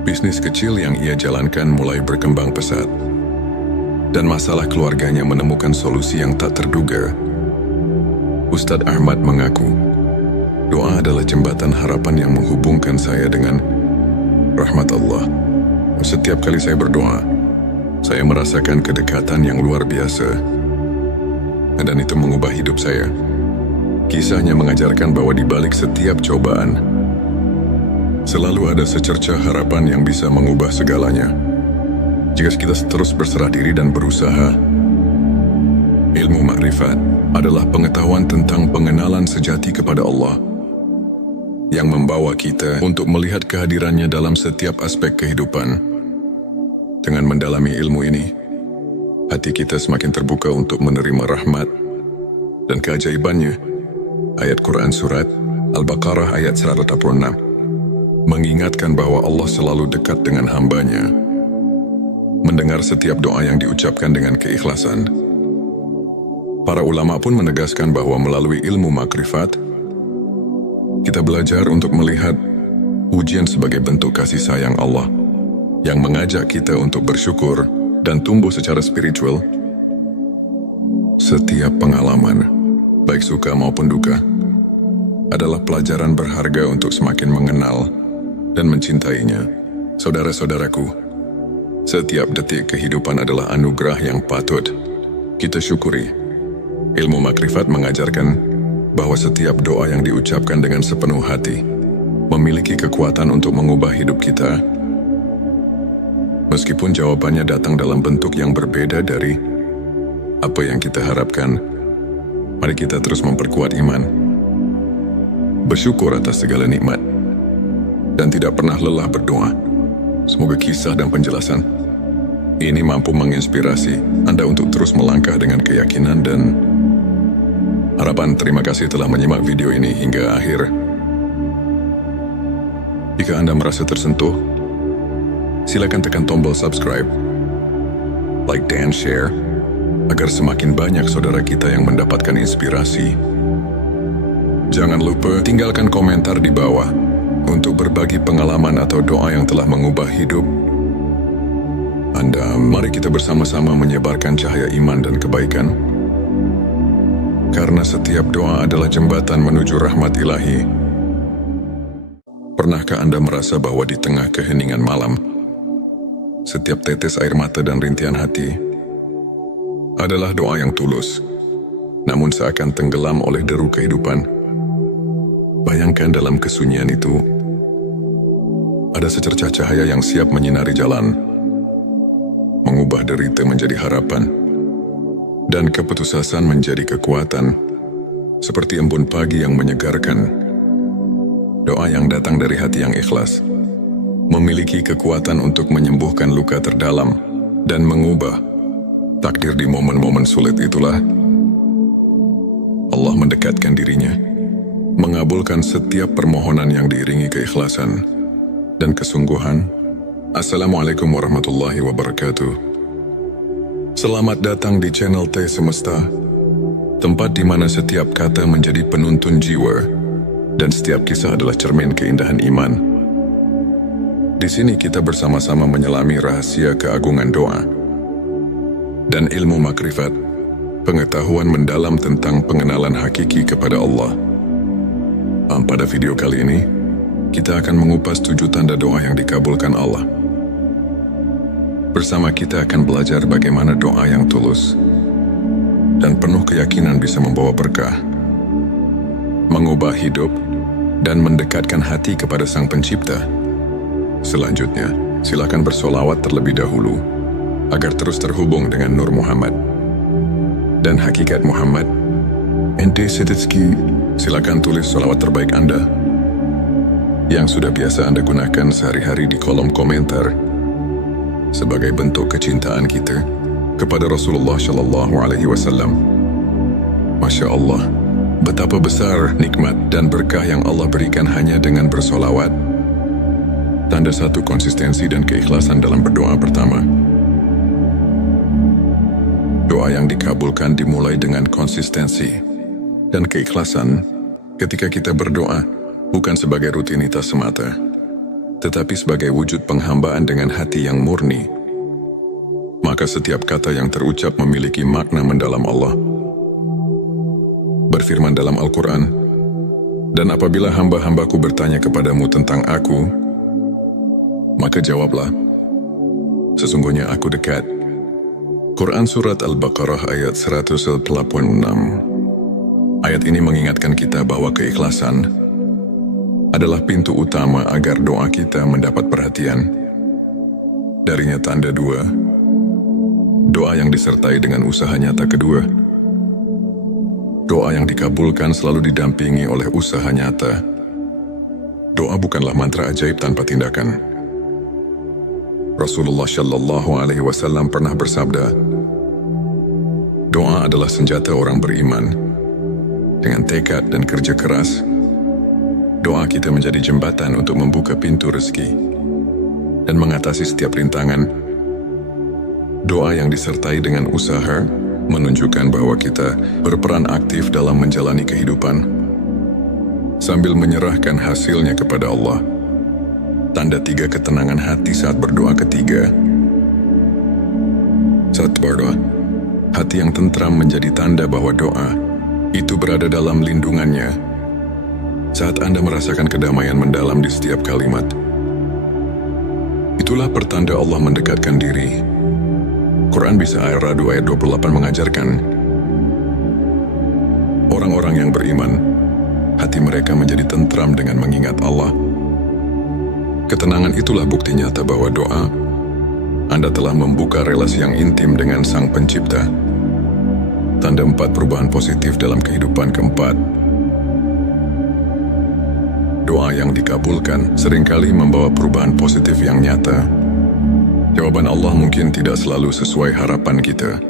Bisnis kecil yang ia jalankan mulai berkembang pesat, dan masalah keluarganya menemukan solusi yang tak terduga. Ustadz Ahmad mengaku, doa adalah jembatan harapan yang menghubungkan saya dengan rahmat Allah. Setiap kali saya berdoa, saya merasakan kedekatan yang luar biasa, dan itu mengubah hidup saya. Kisahnya mengajarkan bahwa di balik setiap cobaan, selalu ada secercah harapan yang bisa mengubah segalanya. Jika kita terus berserah diri dan berusaha. Ilmu makrifat adalah pengetahuan tentang pengenalan sejati kepada Allah, yang membawa kita untuk melihat kehadirannya dalam setiap aspek kehidupan. Dengan mendalami ilmu ini, hati kita semakin terbuka untuk menerima rahmat dan keajaibannya. Ayat Quran Surat Al-Baqarah ayat 186 mengingatkan bahwa Allah selalu dekat dengan hambanya, mendengar setiap doa yang diucapkan dengan keikhlasan. Para ulama pun menegaskan bahwa melalui ilmu makrifat, kita belajar untuk melihat ujian sebagai bentuk kasih sayang Allah, yang mengajak kita untuk bersyukur dan tumbuh secara spiritual. Setiap pengalaman, baik suka maupun duka, adalah pelajaran berharga untuk semakin mengenal dan mencintainya. Saudara-saudaraku, setiap detik kehidupan adalah anugerah yang patut kita syukuri. Ilmu makrifat mengajarkan bahwa setiap doa yang diucapkan dengan sepenuh hati memiliki kekuatan untuk mengubah hidup kita. Meskipun jawabannya datang dalam bentuk yang berbeda dari apa yang kita harapkan, mari kita terus memperkuat iman, bersyukur atas segala nikmat, dan tidak pernah lelah berdoa. Semoga kisah dan penjelasan ini mampu menginspirasi Anda untuk terus melangkah dengan keyakinan dan harapan. Terima kasih telah menyimak video ini hingga akhir. Jika Anda merasa tersentuh, silakan tekan tombol subscribe, like dan share, agar semakin banyak saudara kita yang mendapatkan inspirasi. Jangan lupa tinggalkan komentar di bawah untuk berbagi pengalaman atau doa yang telah mengubah hidup Anda. Mari kita bersama-sama menyebarkan cahaya iman dan kebaikan, karena setiap doa adalah jembatan menuju rahmat ilahi. Pernahkah Anda merasa bahwa di tengah keheningan malam, setiap tetes air mata dan rintihan hati adalah doa yang tulus, namun seakan tenggelam oleh deru kehidupan? Bayangkan dalam kesunyian itu, ada secercah cahaya yang siap menyinari jalan, mengubah derita menjadi harapan, dan keputusasaan menjadi kekuatan, seperti embun pagi yang menyegarkan. Doa yang datang dari hati yang ikhlas memiliki kekuatan untuk menyembuhkan luka terdalam dan mengubah takdir. Di momen-momen sulit itulah Allah mendekatkan dirinya, mengabulkan setiap permohonan yang diiringi keikhlasan dan kesungguhan. Assalamualaikum warahmatullahi wabarakatuh. Selamat datang di channel T Semesta, tempat di mana setiap kata menjadi penuntun jiwa dan setiap kisah adalah cermin keindahan iman. Di sini kita bersama-sama menyelami rahasia keagungan doa dan ilmu makrifat, pengetahuan mendalam tentang pengenalan hakiki kepada Allah. Pada video kali ini, kita akan mengupas 7 tanda doa yang dikabulkan Allah. Bersama kita akan belajar bagaimana doa yang tulus dan penuh keyakinan bisa membawa berkah, mengubah hidup, dan mendekatkan hati kepada Sang Pencipta. Selanjutnya, silakan bersolawat terlebih dahulu agar terus terhubung dengan Nur Muhammad dan hakikat Muhammad ente setezki, silakan tulis sholawat terbaik Anda yang sudah biasa Anda gunakan sehari-hari di kolom komentar sebagai bentuk kecintaan kita kepada Rasulullah Shallallahu Alaihi Wasallam. Masya Allah, betapa besar nikmat dan berkah yang Allah berikan hanya dengan bersolawat. Tanda satu konsistensi dan keikhlasan dalam berdoa pertama. Doa yang dikabulkan dimulai dengan konsistensi dan keikhlasan ketika kita berdoa, bukan sebagai rutinitas semata, tetapi sebagai wujud penghambaan dengan hati yang murni. Maka setiap kata yang terucap memiliki makna mendalam. Allah berfirman dalam Al-Quran, "Dan apabila hamba-hambaku bertanya kepadamu tentang aku, maka jawablah, sesungguhnya aku dekat." Quran Surat Al-Baqarah ayat 186. Ayat ini mengingatkan kita bahwa keikhlasan adalah pintu utama agar doa kita mendapat perhatian. Darinya tanda dua, doa yang disertai dengan usaha nyata kedua. Doa yang dikabulkan selalu didampingi oleh usaha nyata. Doa bukanlah mantra ajaib tanpa tindakan. Rasulullah Shallallahu Alaihi Wasallam pernah bersabda, doa adalah senjata orang beriman. Dengan tekad dan kerja keras, doa kita menjadi jembatan untuk membuka pintu rezeki dan mengatasi setiap rintangan. Doa yang disertai dengan usaha menunjukkan bahwa kita berperan aktif dalam menjalani kehidupan sambil menyerahkan hasilnya kepada Allah. Tanda tiga ketenangan hati saat berdoa ketiga. Saat berdoa, hati yang tentram menjadi tanda bahwa doa itu berada dalam lindungannya. Saat Anda merasakan kedamaian mendalam di setiap kalimat, itulah pertanda Allah mendekatkan diri. Quran Bisa Ar-Ra'd ayat 28 mengajarkan, orang-orang yang beriman, hati mereka menjadi tentram dengan mengingat Allah. Ketenangan itulah bukti nyata bahwa doa Anda telah membuka relasi yang intim dengan Sang Pencipta. Tanda 4 perubahan positif dalam kehidupan. Keempat, doa yang dikabulkan seringkali membawa perubahan positif yang nyata. Jawaban Allah mungkin tidak selalu sesuai harapan kita,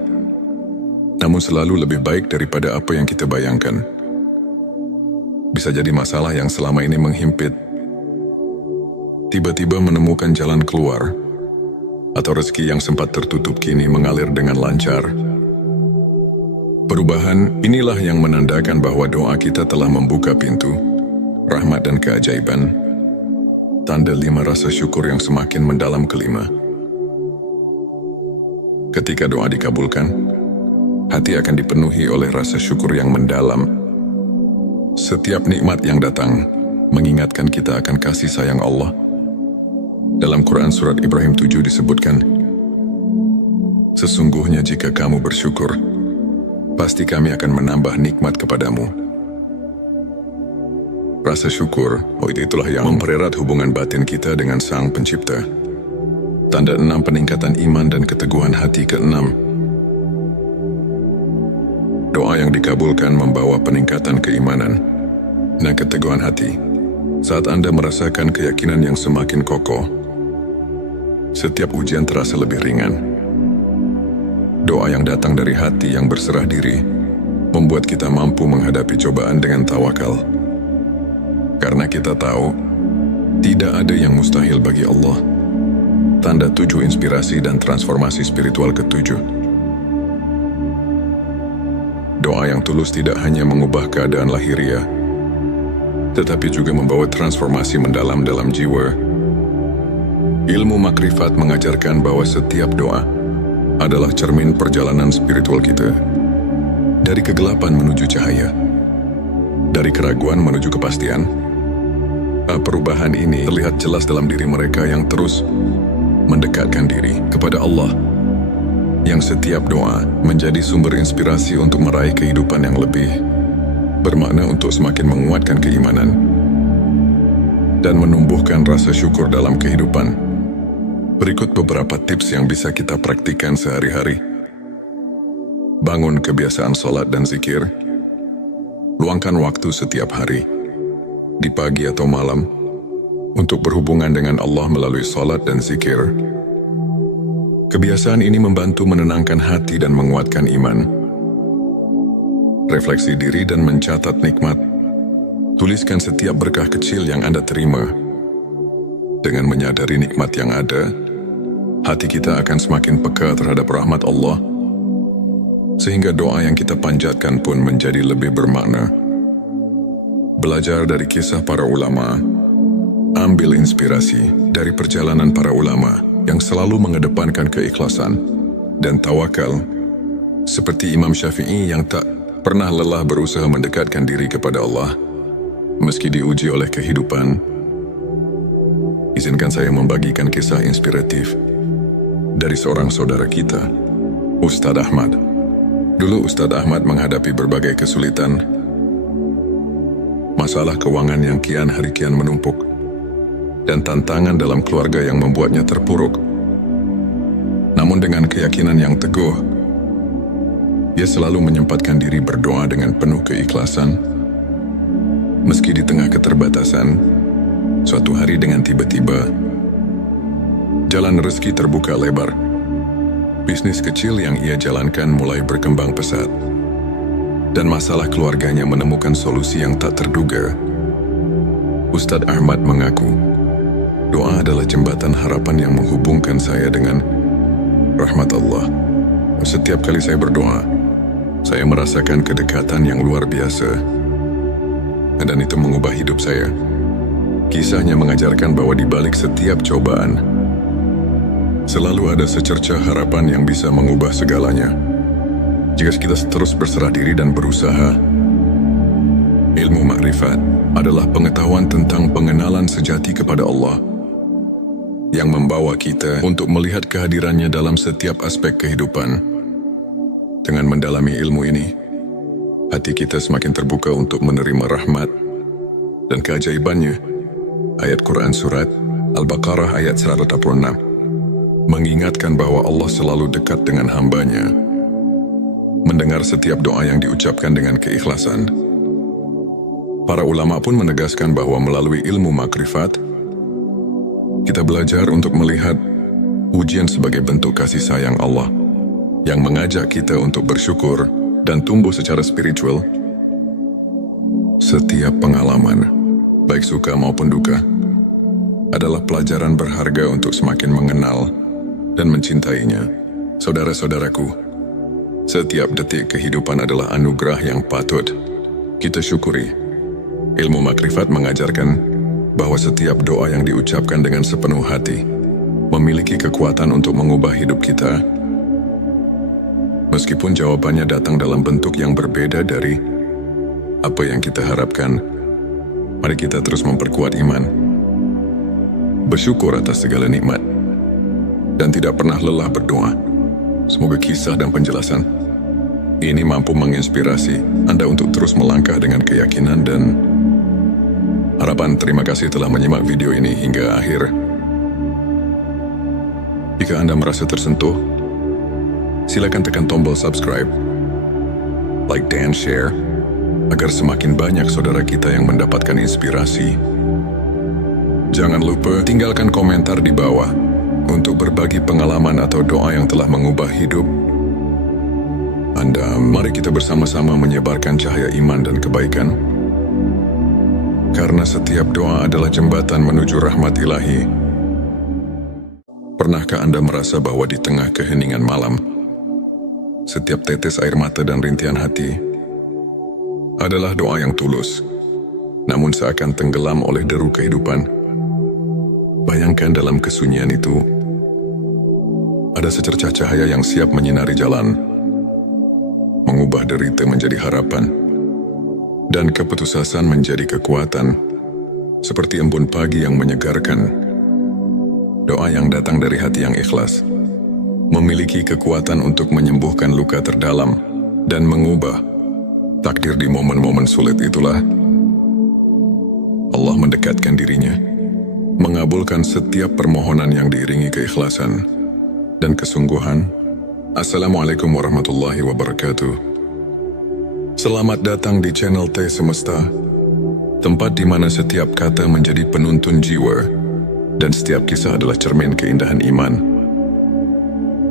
namun selalu lebih baik daripada apa yang kita bayangkan. Bisa jadi masalah yang selama ini menghimpit tiba-tiba menemukan jalan keluar, atau rezeki yang sempat tertutup kini mengalir dengan lancar. Perubahan inilah yang menandakan bahwa doa kita telah membuka pintu rahmat dan keajaiban. Tanda 5 rasa syukur yang semakin mendalam. Kelima, ketika doa dikabulkan, hati akan dipenuhi oleh rasa syukur yang mendalam. Setiap nikmat yang datang mengingatkan kita akan kasih sayang Allah. Dalam Quran Surat Ibrahim 7 disebutkan, sesungguhnya jika kamu bersyukur, pasti kami akan menambah nikmat kepadamu. Rasa syukur, itulah yang mempererat hubungan batin kita dengan Sang Pencipta. Tanda 6 peningkatan iman dan keteguhan hati. Keenam, doa yang dikabulkan membawa peningkatan keimanan dan keteguhan hati. Saat Anda merasakan keyakinan yang semakin kokoh, setiap ujian terasa lebih ringan. Doa yang datang dari hati yang berserah diri membuat kita mampu menghadapi cobaan dengan tawakal. Karena kita tahu, tidak ada yang mustahil bagi Allah. Tanda 7 inspirasi dan transformasi spiritual. Ketujuh, doa yang tulus tidak hanya mengubah keadaan lahiriah, tetapi juga membawa transformasi mendalam dalam jiwa. Ilmu makrifat mengajarkan bahwa setiap doa adalah cermin perjalanan spiritual kita. Dari kegelapan menuju cahaya, dari keraguan menuju kepastian. Perubahan ini terlihat jelas dalam diri mereka yang terus mendekatkan diri kepada Allah, yang setiap doa menjadi sumber inspirasi untuk meraih kehidupan yang lebih bermakna, untuk semakin menguatkan keimanan dan menumbuhkan rasa syukur dalam kehidupan. Berikut beberapa tips yang bisa kita praktikkan sehari-hari. Bangun kebiasaan sholat dan zikir. luangkan waktu setiap hari, di pagi atau malam, untuk berhubungan dengan Allah melalui salat dan zikir. Kebiasaan ini membantu menenangkan hati dan menguatkan iman. Refleksi diri dan mencatat nikmat. Tuliskan setiap berkah kecil yang Anda terima. Dengan menyadari nikmat yang ada, hati kita akan semakin peka terhadap rahmat Allah, sehingga doa yang kita panjatkan pun menjadi lebih bermakna. Belajar dari kisah para ulama, ambil inspirasi dari perjalanan para ulama yang selalu mengedepankan keikhlasan dan tawakal, seperti Imam Syafi'i yang tak pernah lelah berusaha mendekatkan diri kepada Allah, meski diuji oleh kehidupan. Izinkan saya membagikan kisah inspiratif dari seorang saudara kita, Ustadz Ahmad. Dulu Ustadz Ahmad menghadapi berbagai kesulitan, masalah keuangan yang kian hari kian menumpuk, dan tantangan dalam keluarga yang membuatnya terpuruk. Namun dengan keyakinan yang teguh, dia selalu menyempatkan diri berdoa dengan penuh keikhlasan. Meski di tengah keterbatasan, suatu hari dengan tiba-tiba, jalan rezeki terbuka lebar. Bisnis kecil yang ia jalankan mulai berkembang pesat, dan masalah keluarganya menemukan solusi yang tak terduga. Ustadz Ahmad mengaku, doa adalah jembatan harapan yang menghubungkan saya dengan rahmat Allah. Setiap kali saya berdoa, saya merasakan kedekatan yang luar biasa, dan itu mengubah hidup saya. Kisahnya mengajarkan bahwa di balik setiap cobaan, selalu ada secercah harapan yang bisa mengubah segalanya. Jika kita terus berserah diri dan berusaha. Ilmu makrifat adalah pengetahuan tentang pengenalan sejati kepada Allah, yang membawa kita untuk melihat kehadirannya dalam setiap aspek kehidupan. Dengan mendalami ilmu ini, hati kita semakin terbuka untuk menerima rahmat dan keajaibannya. Ayat Quran Surat Al-Baqarah ayat 186 mengingatkan bahwa Allah selalu dekat dengan hambanya, mendengar setiap doa yang diucapkan dengan keikhlasan. Para ulama pun menegaskan bahwa melalui ilmu makrifat, kita belajar untuk melihat ujian sebagai bentuk kasih sayang Allah, yang mengajak kita untuk bersyukur dan tumbuh secara spiritual. Setiap pengalaman, baik suka maupun duka, adalah pelajaran berharga untuk semakin mengenal dan mencintainya. Saudara-saudaraku, setiap detik kehidupan adalah anugerah yang patut kita syukuri. Ilmu makrifat mengajarkan bahwa setiap doa yang diucapkan dengan sepenuh hati memiliki kekuatan untuk mengubah hidup kita. Meskipun jawabannya datang dalam bentuk yang berbeda dari apa yang kita harapkan, mari kita terus memperkuat iman, bersyukur atas segala nikmat, dan tidak pernah lelah berdoa. Semoga kisah dan penjelasan ini mampu menginspirasi Anda untuk terus melangkah dengan keyakinan dan harapan. Terima kasih telah menyimak video ini hingga akhir. Jika Anda merasa tersentuh, silakan tekan tombol subscribe, like dan share, agar semakin banyak saudara kita yang mendapatkan inspirasi. Jangan lupa tinggalkan komentar di bawah untuk berbagi pengalaman atau doa yang telah mengubah hidup Anda. Mari kita bersama-sama menyebarkan cahaya iman dan kebaikan, karena setiap doa adalah jembatan menuju rahmat ilahi. Pernahkah Anda merasa bahwa di tengah keheningan malam, setiap tetes air mata dan rintihan hati adalah doa yang tulus, namun seakan tenggelam oleh deru kehidupan? Bayangkan dalam kesunyian itu, ada secercah cahaya yang siap menyinari jalan, mengubah derita menjadi harapan, dan keputusasaan menjadi kekuatan, seperti embun pagi yang menyegarkan. Doa yang datang dari hati yang ikhlas memiliki kekuatan untuk menyembuhkan luka terdalam dan mengubah takdir di momen-momen sulit. Itulah Allah mendekatkan dirinya, mengabulkan setiap permohonan yang diiringi keikhlasan dan kesungguhan. Assalamualaikum warahmatullahi wabarakatuh. Selamat datang di channel T Semesta, tempat di mana setiap kata menjadi penuntun jiwa dan setiap kisah adalah cermin keindahan iman.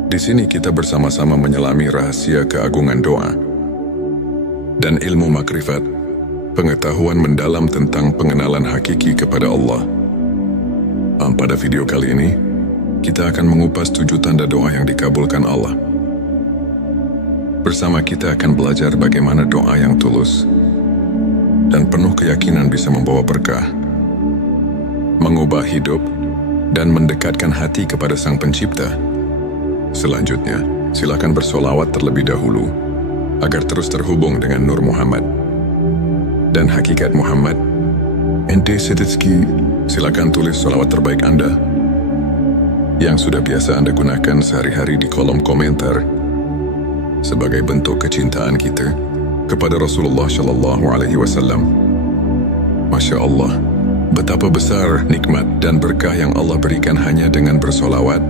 Di sini kita bersama-sama menyelami rahasia keagungan doa dan ilmu makrifat, pengetahuan mendalam tentang pengenalan hakiki kepada Allah. Pada video kali ini, kita akan mengupas 7 tanda doa yang dikabulkan Allah. Bersama kita akan belajar bagaimana doa yang tulus dan penuh keyakinan bisa membawa berkah, mengubah hidup, dan mendekatkan hati kepada Sang Pencipta. Selanjutnya, silakan bersolawat terlebih dahulu agar terus terhubung dengan Nur Muhammad dan hakikat Muhammad. Ente Setitski, silakan tulis solawat terbaik Anda yang sudah biasa Anda gunakan sehari-hari di kolom komentar sebagai bentuk kecintaan kita kepada Rasulullah Shallallahu Alaihi Wasallam. Masya Allah, betapa besar nikmat dan berkah yang Allah berikan hanya dengan bersolawat.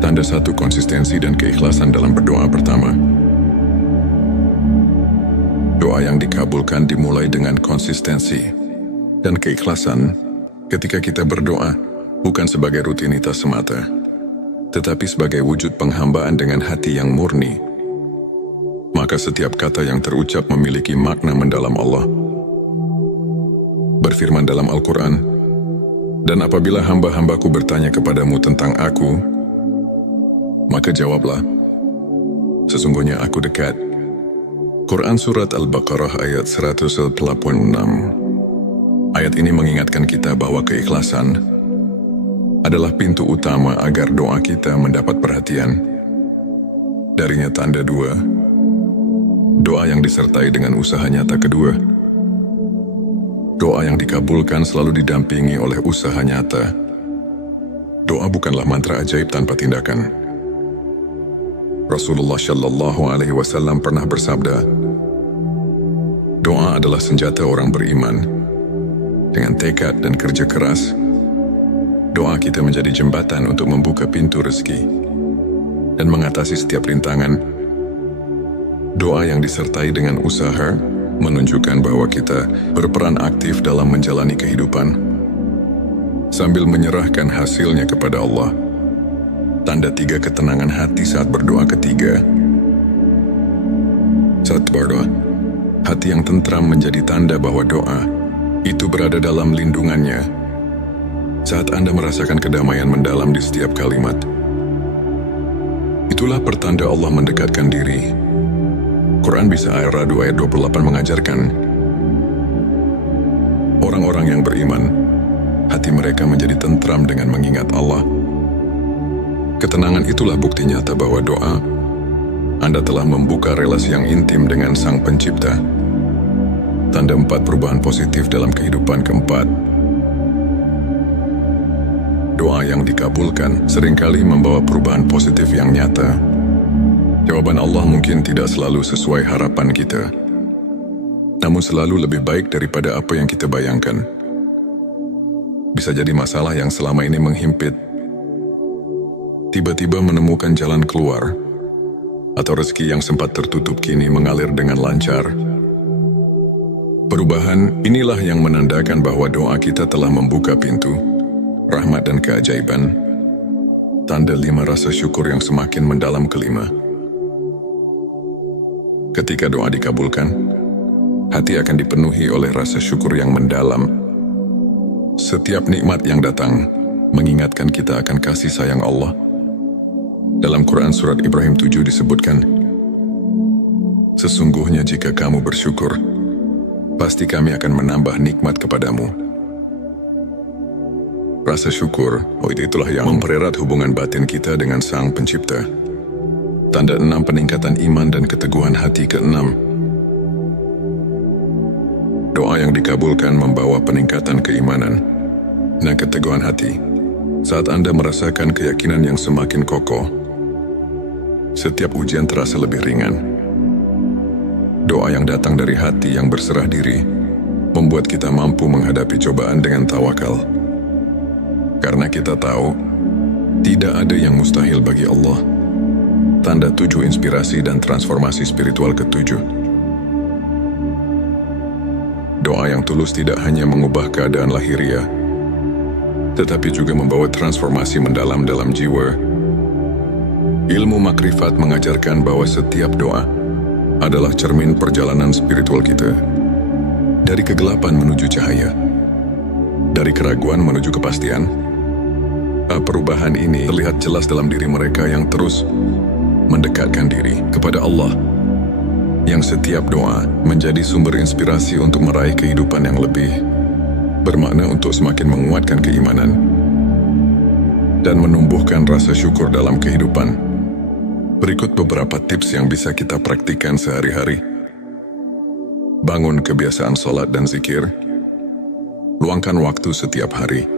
Tanda 1, konsistensi dan keikhlasan dalam berdoa. Pertama, doa yang dikabulkan dimulai dengan konsistensi dan keikhlasan. Ketika kita berdoa bukan sebagai rutinitas semata, tetapi sebagai wujud penghambaan dengan hati yang murni, maka setiap kata yang terucap memiliki makna mendalam. Allah berfirman dalam Al-Quran, "Dan apabila hamba-hambaku bertanya kepadamu tentang aku, maka jawablah, sesungguhnya aku dekat." Quran Surat Al-Baqarah ayat 186. Ayat ini mengingatkan kita bahwa keikhlasan adalah pintu utama agar doa kita mendapat perhatian. Darinya tanda 2, doa yang disertai dengan usaha nyata. Kedua, doa yang dikabulkan selalu didampingi oleh usaha nyata. Doa bukanlah mantra ajaib tanpa tindakan. Rasulullah Shallallahu Alaihi Wasallam pernah bersabda, doa adalah senjata orang beriman. Dengan tekad dan kerja keras, doa kita menjadi jembatan untuk membuka pintu rezeki dan mengatasi setiap rintangan. Doa yang disertai dengan usaha menunjukkan bahwa kita berperan aktif dalam menjalani kehidupan sambil menyerahkan hasilnya kepada Allah. Tanda 3, ketenangan hati saat berdoa. Ketiga, saat berdoa, hati yang tentram menjadi tanda bahwa doa itu berada dalam lindungannya. Saat Anda merasakan kedamaian mendalam di setiap kalimat, itulah pertanda Allah mendekatkan diri. Quran Bisa Ar-Ra'd ayat 28 mengajarkan, orang-orang yang beriman, hati mereka menjadi tentram dengan mengingat Allah. Ketenangan itulah bukti nyata bahwa doa Anda telah membuka relasi yang intim dengan Sang Pencipta. Tanda 4, perubahan positif dalam kehidupan. Keempat, doa yang dikabulkan seringkali membawa perubahan positif yang nyata. Jawaban Allah mungkin tidak selalu sesuai harapan kita, namun selalu lebih baik daripada apa yang kita bayangkan. Bisa jadi masalah yang selama ini menghimpit tiba-tiba menemukan jalan keluar, atau rezeki yang sempat tertutup kini mengalir dengan lancar. Perubahan inilah yang menandakan bahwa doa kita telah membuka pintu rahmat dan keajaiban. Tanda 5, rasa syukur yang semakin mendalam. Kelima, ketika doa dikabulkan, hati akan dipenuhi oleh rasa syukur yang mendalam. Setiap nikmat yang datang mengingatkan kita akan kasih sayang Allah. Dalam Quran Surat Ibrahim 7 disebutkan, sesungguhnya jika kamu bersyukur, pasti kami akan menambah nikmat kepadamu. Rasa syukur, itulah yang mempererat hubungan batin kita dengan Sang Pencipta. Tanda 6, peningkatan iman dan keteguhan hati. Keenam, doa yang dikabulkan membawa peningkatan keimanan dan keteguhan hati. Saat Anda merasakan keyakinan yang semakin kokoh, setiap ujian terasa lebih ringan. Doa yang datang dari hati yang berserah diri membuat kita mampu menghadapi cobaan dengan tawakal. Karena kita tahu, tidak ada yang mustahil bagi Allah. Tanda 7, inspirasi dan transformasi spiritual. Ketujuh, doa yang tulus tidak hanya mengubah keadaan lahiriah, tetapi juga membawa transformasi mendalam dalam jiwa. Ilmu makrifat mengajarkan bahwa setiap doa adalah cermin perjalanan spiritual kita. Dari kegelapan menuju cahaya, dari keraguan menuju kepastian. Perubahan ini terlihat jelas dalam diri mereka yang terus mendekatkan diri kepada Allah, yang setiap doa menjadi sumber inspirasi untuk meraih kehidupan yang lebih bermakna, untuk semakin menguatkan keimanan dan menumbuhkan rasa syukur dalam kehidupan. Berikut beberapa tips yang bisa kita praktikkan sehari-hari. Bangun kebiasaan sholat dan zikir. Luangkan waktu setiap hari,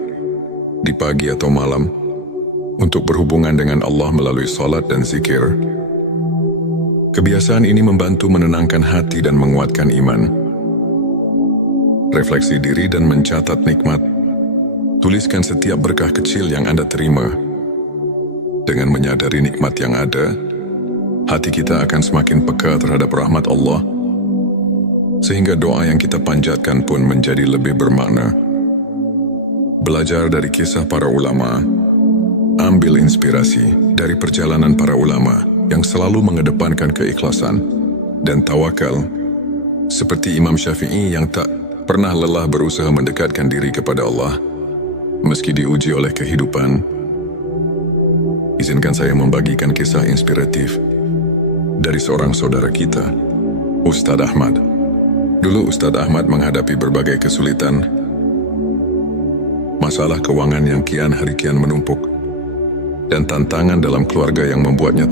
di pagi atau malam, untuk berhubungan dengan Allah melalui sholat dan zikir. Kebiasaan ini membantu menenangkan hati dan menguatkan iman. Refleksi diri dan mencatat nikmat. Tuliskan setiap berkah kecil yang Anda terima. Dengan menyadari nikmat yang ada, hati kita akan semakin peka terhadap rahmat Allah, sehingga doa yang kita panjatkan pun menjadi lebih bermakna. Belajar dari kisah para ulama. Ambil inspirasi dari perjalanan para ulama yang selalu mengedepankan keikhlasan dan tawakal, seperti Imam Syafi'i yang tak pernah lelah berusaha mendekatkan diri kepada Allah meski diuji oleh kehidupan. Izinkan saya membagikan kisah inspiratif dari seorang saudara kita, Ustadz Ahmad. Dulu Ustadz Ahmad menghadapi berbagai kesulitan, masalah keuangan yang kian hari kian menumpuk, dan tantangan dalam keluarga yang membuatnya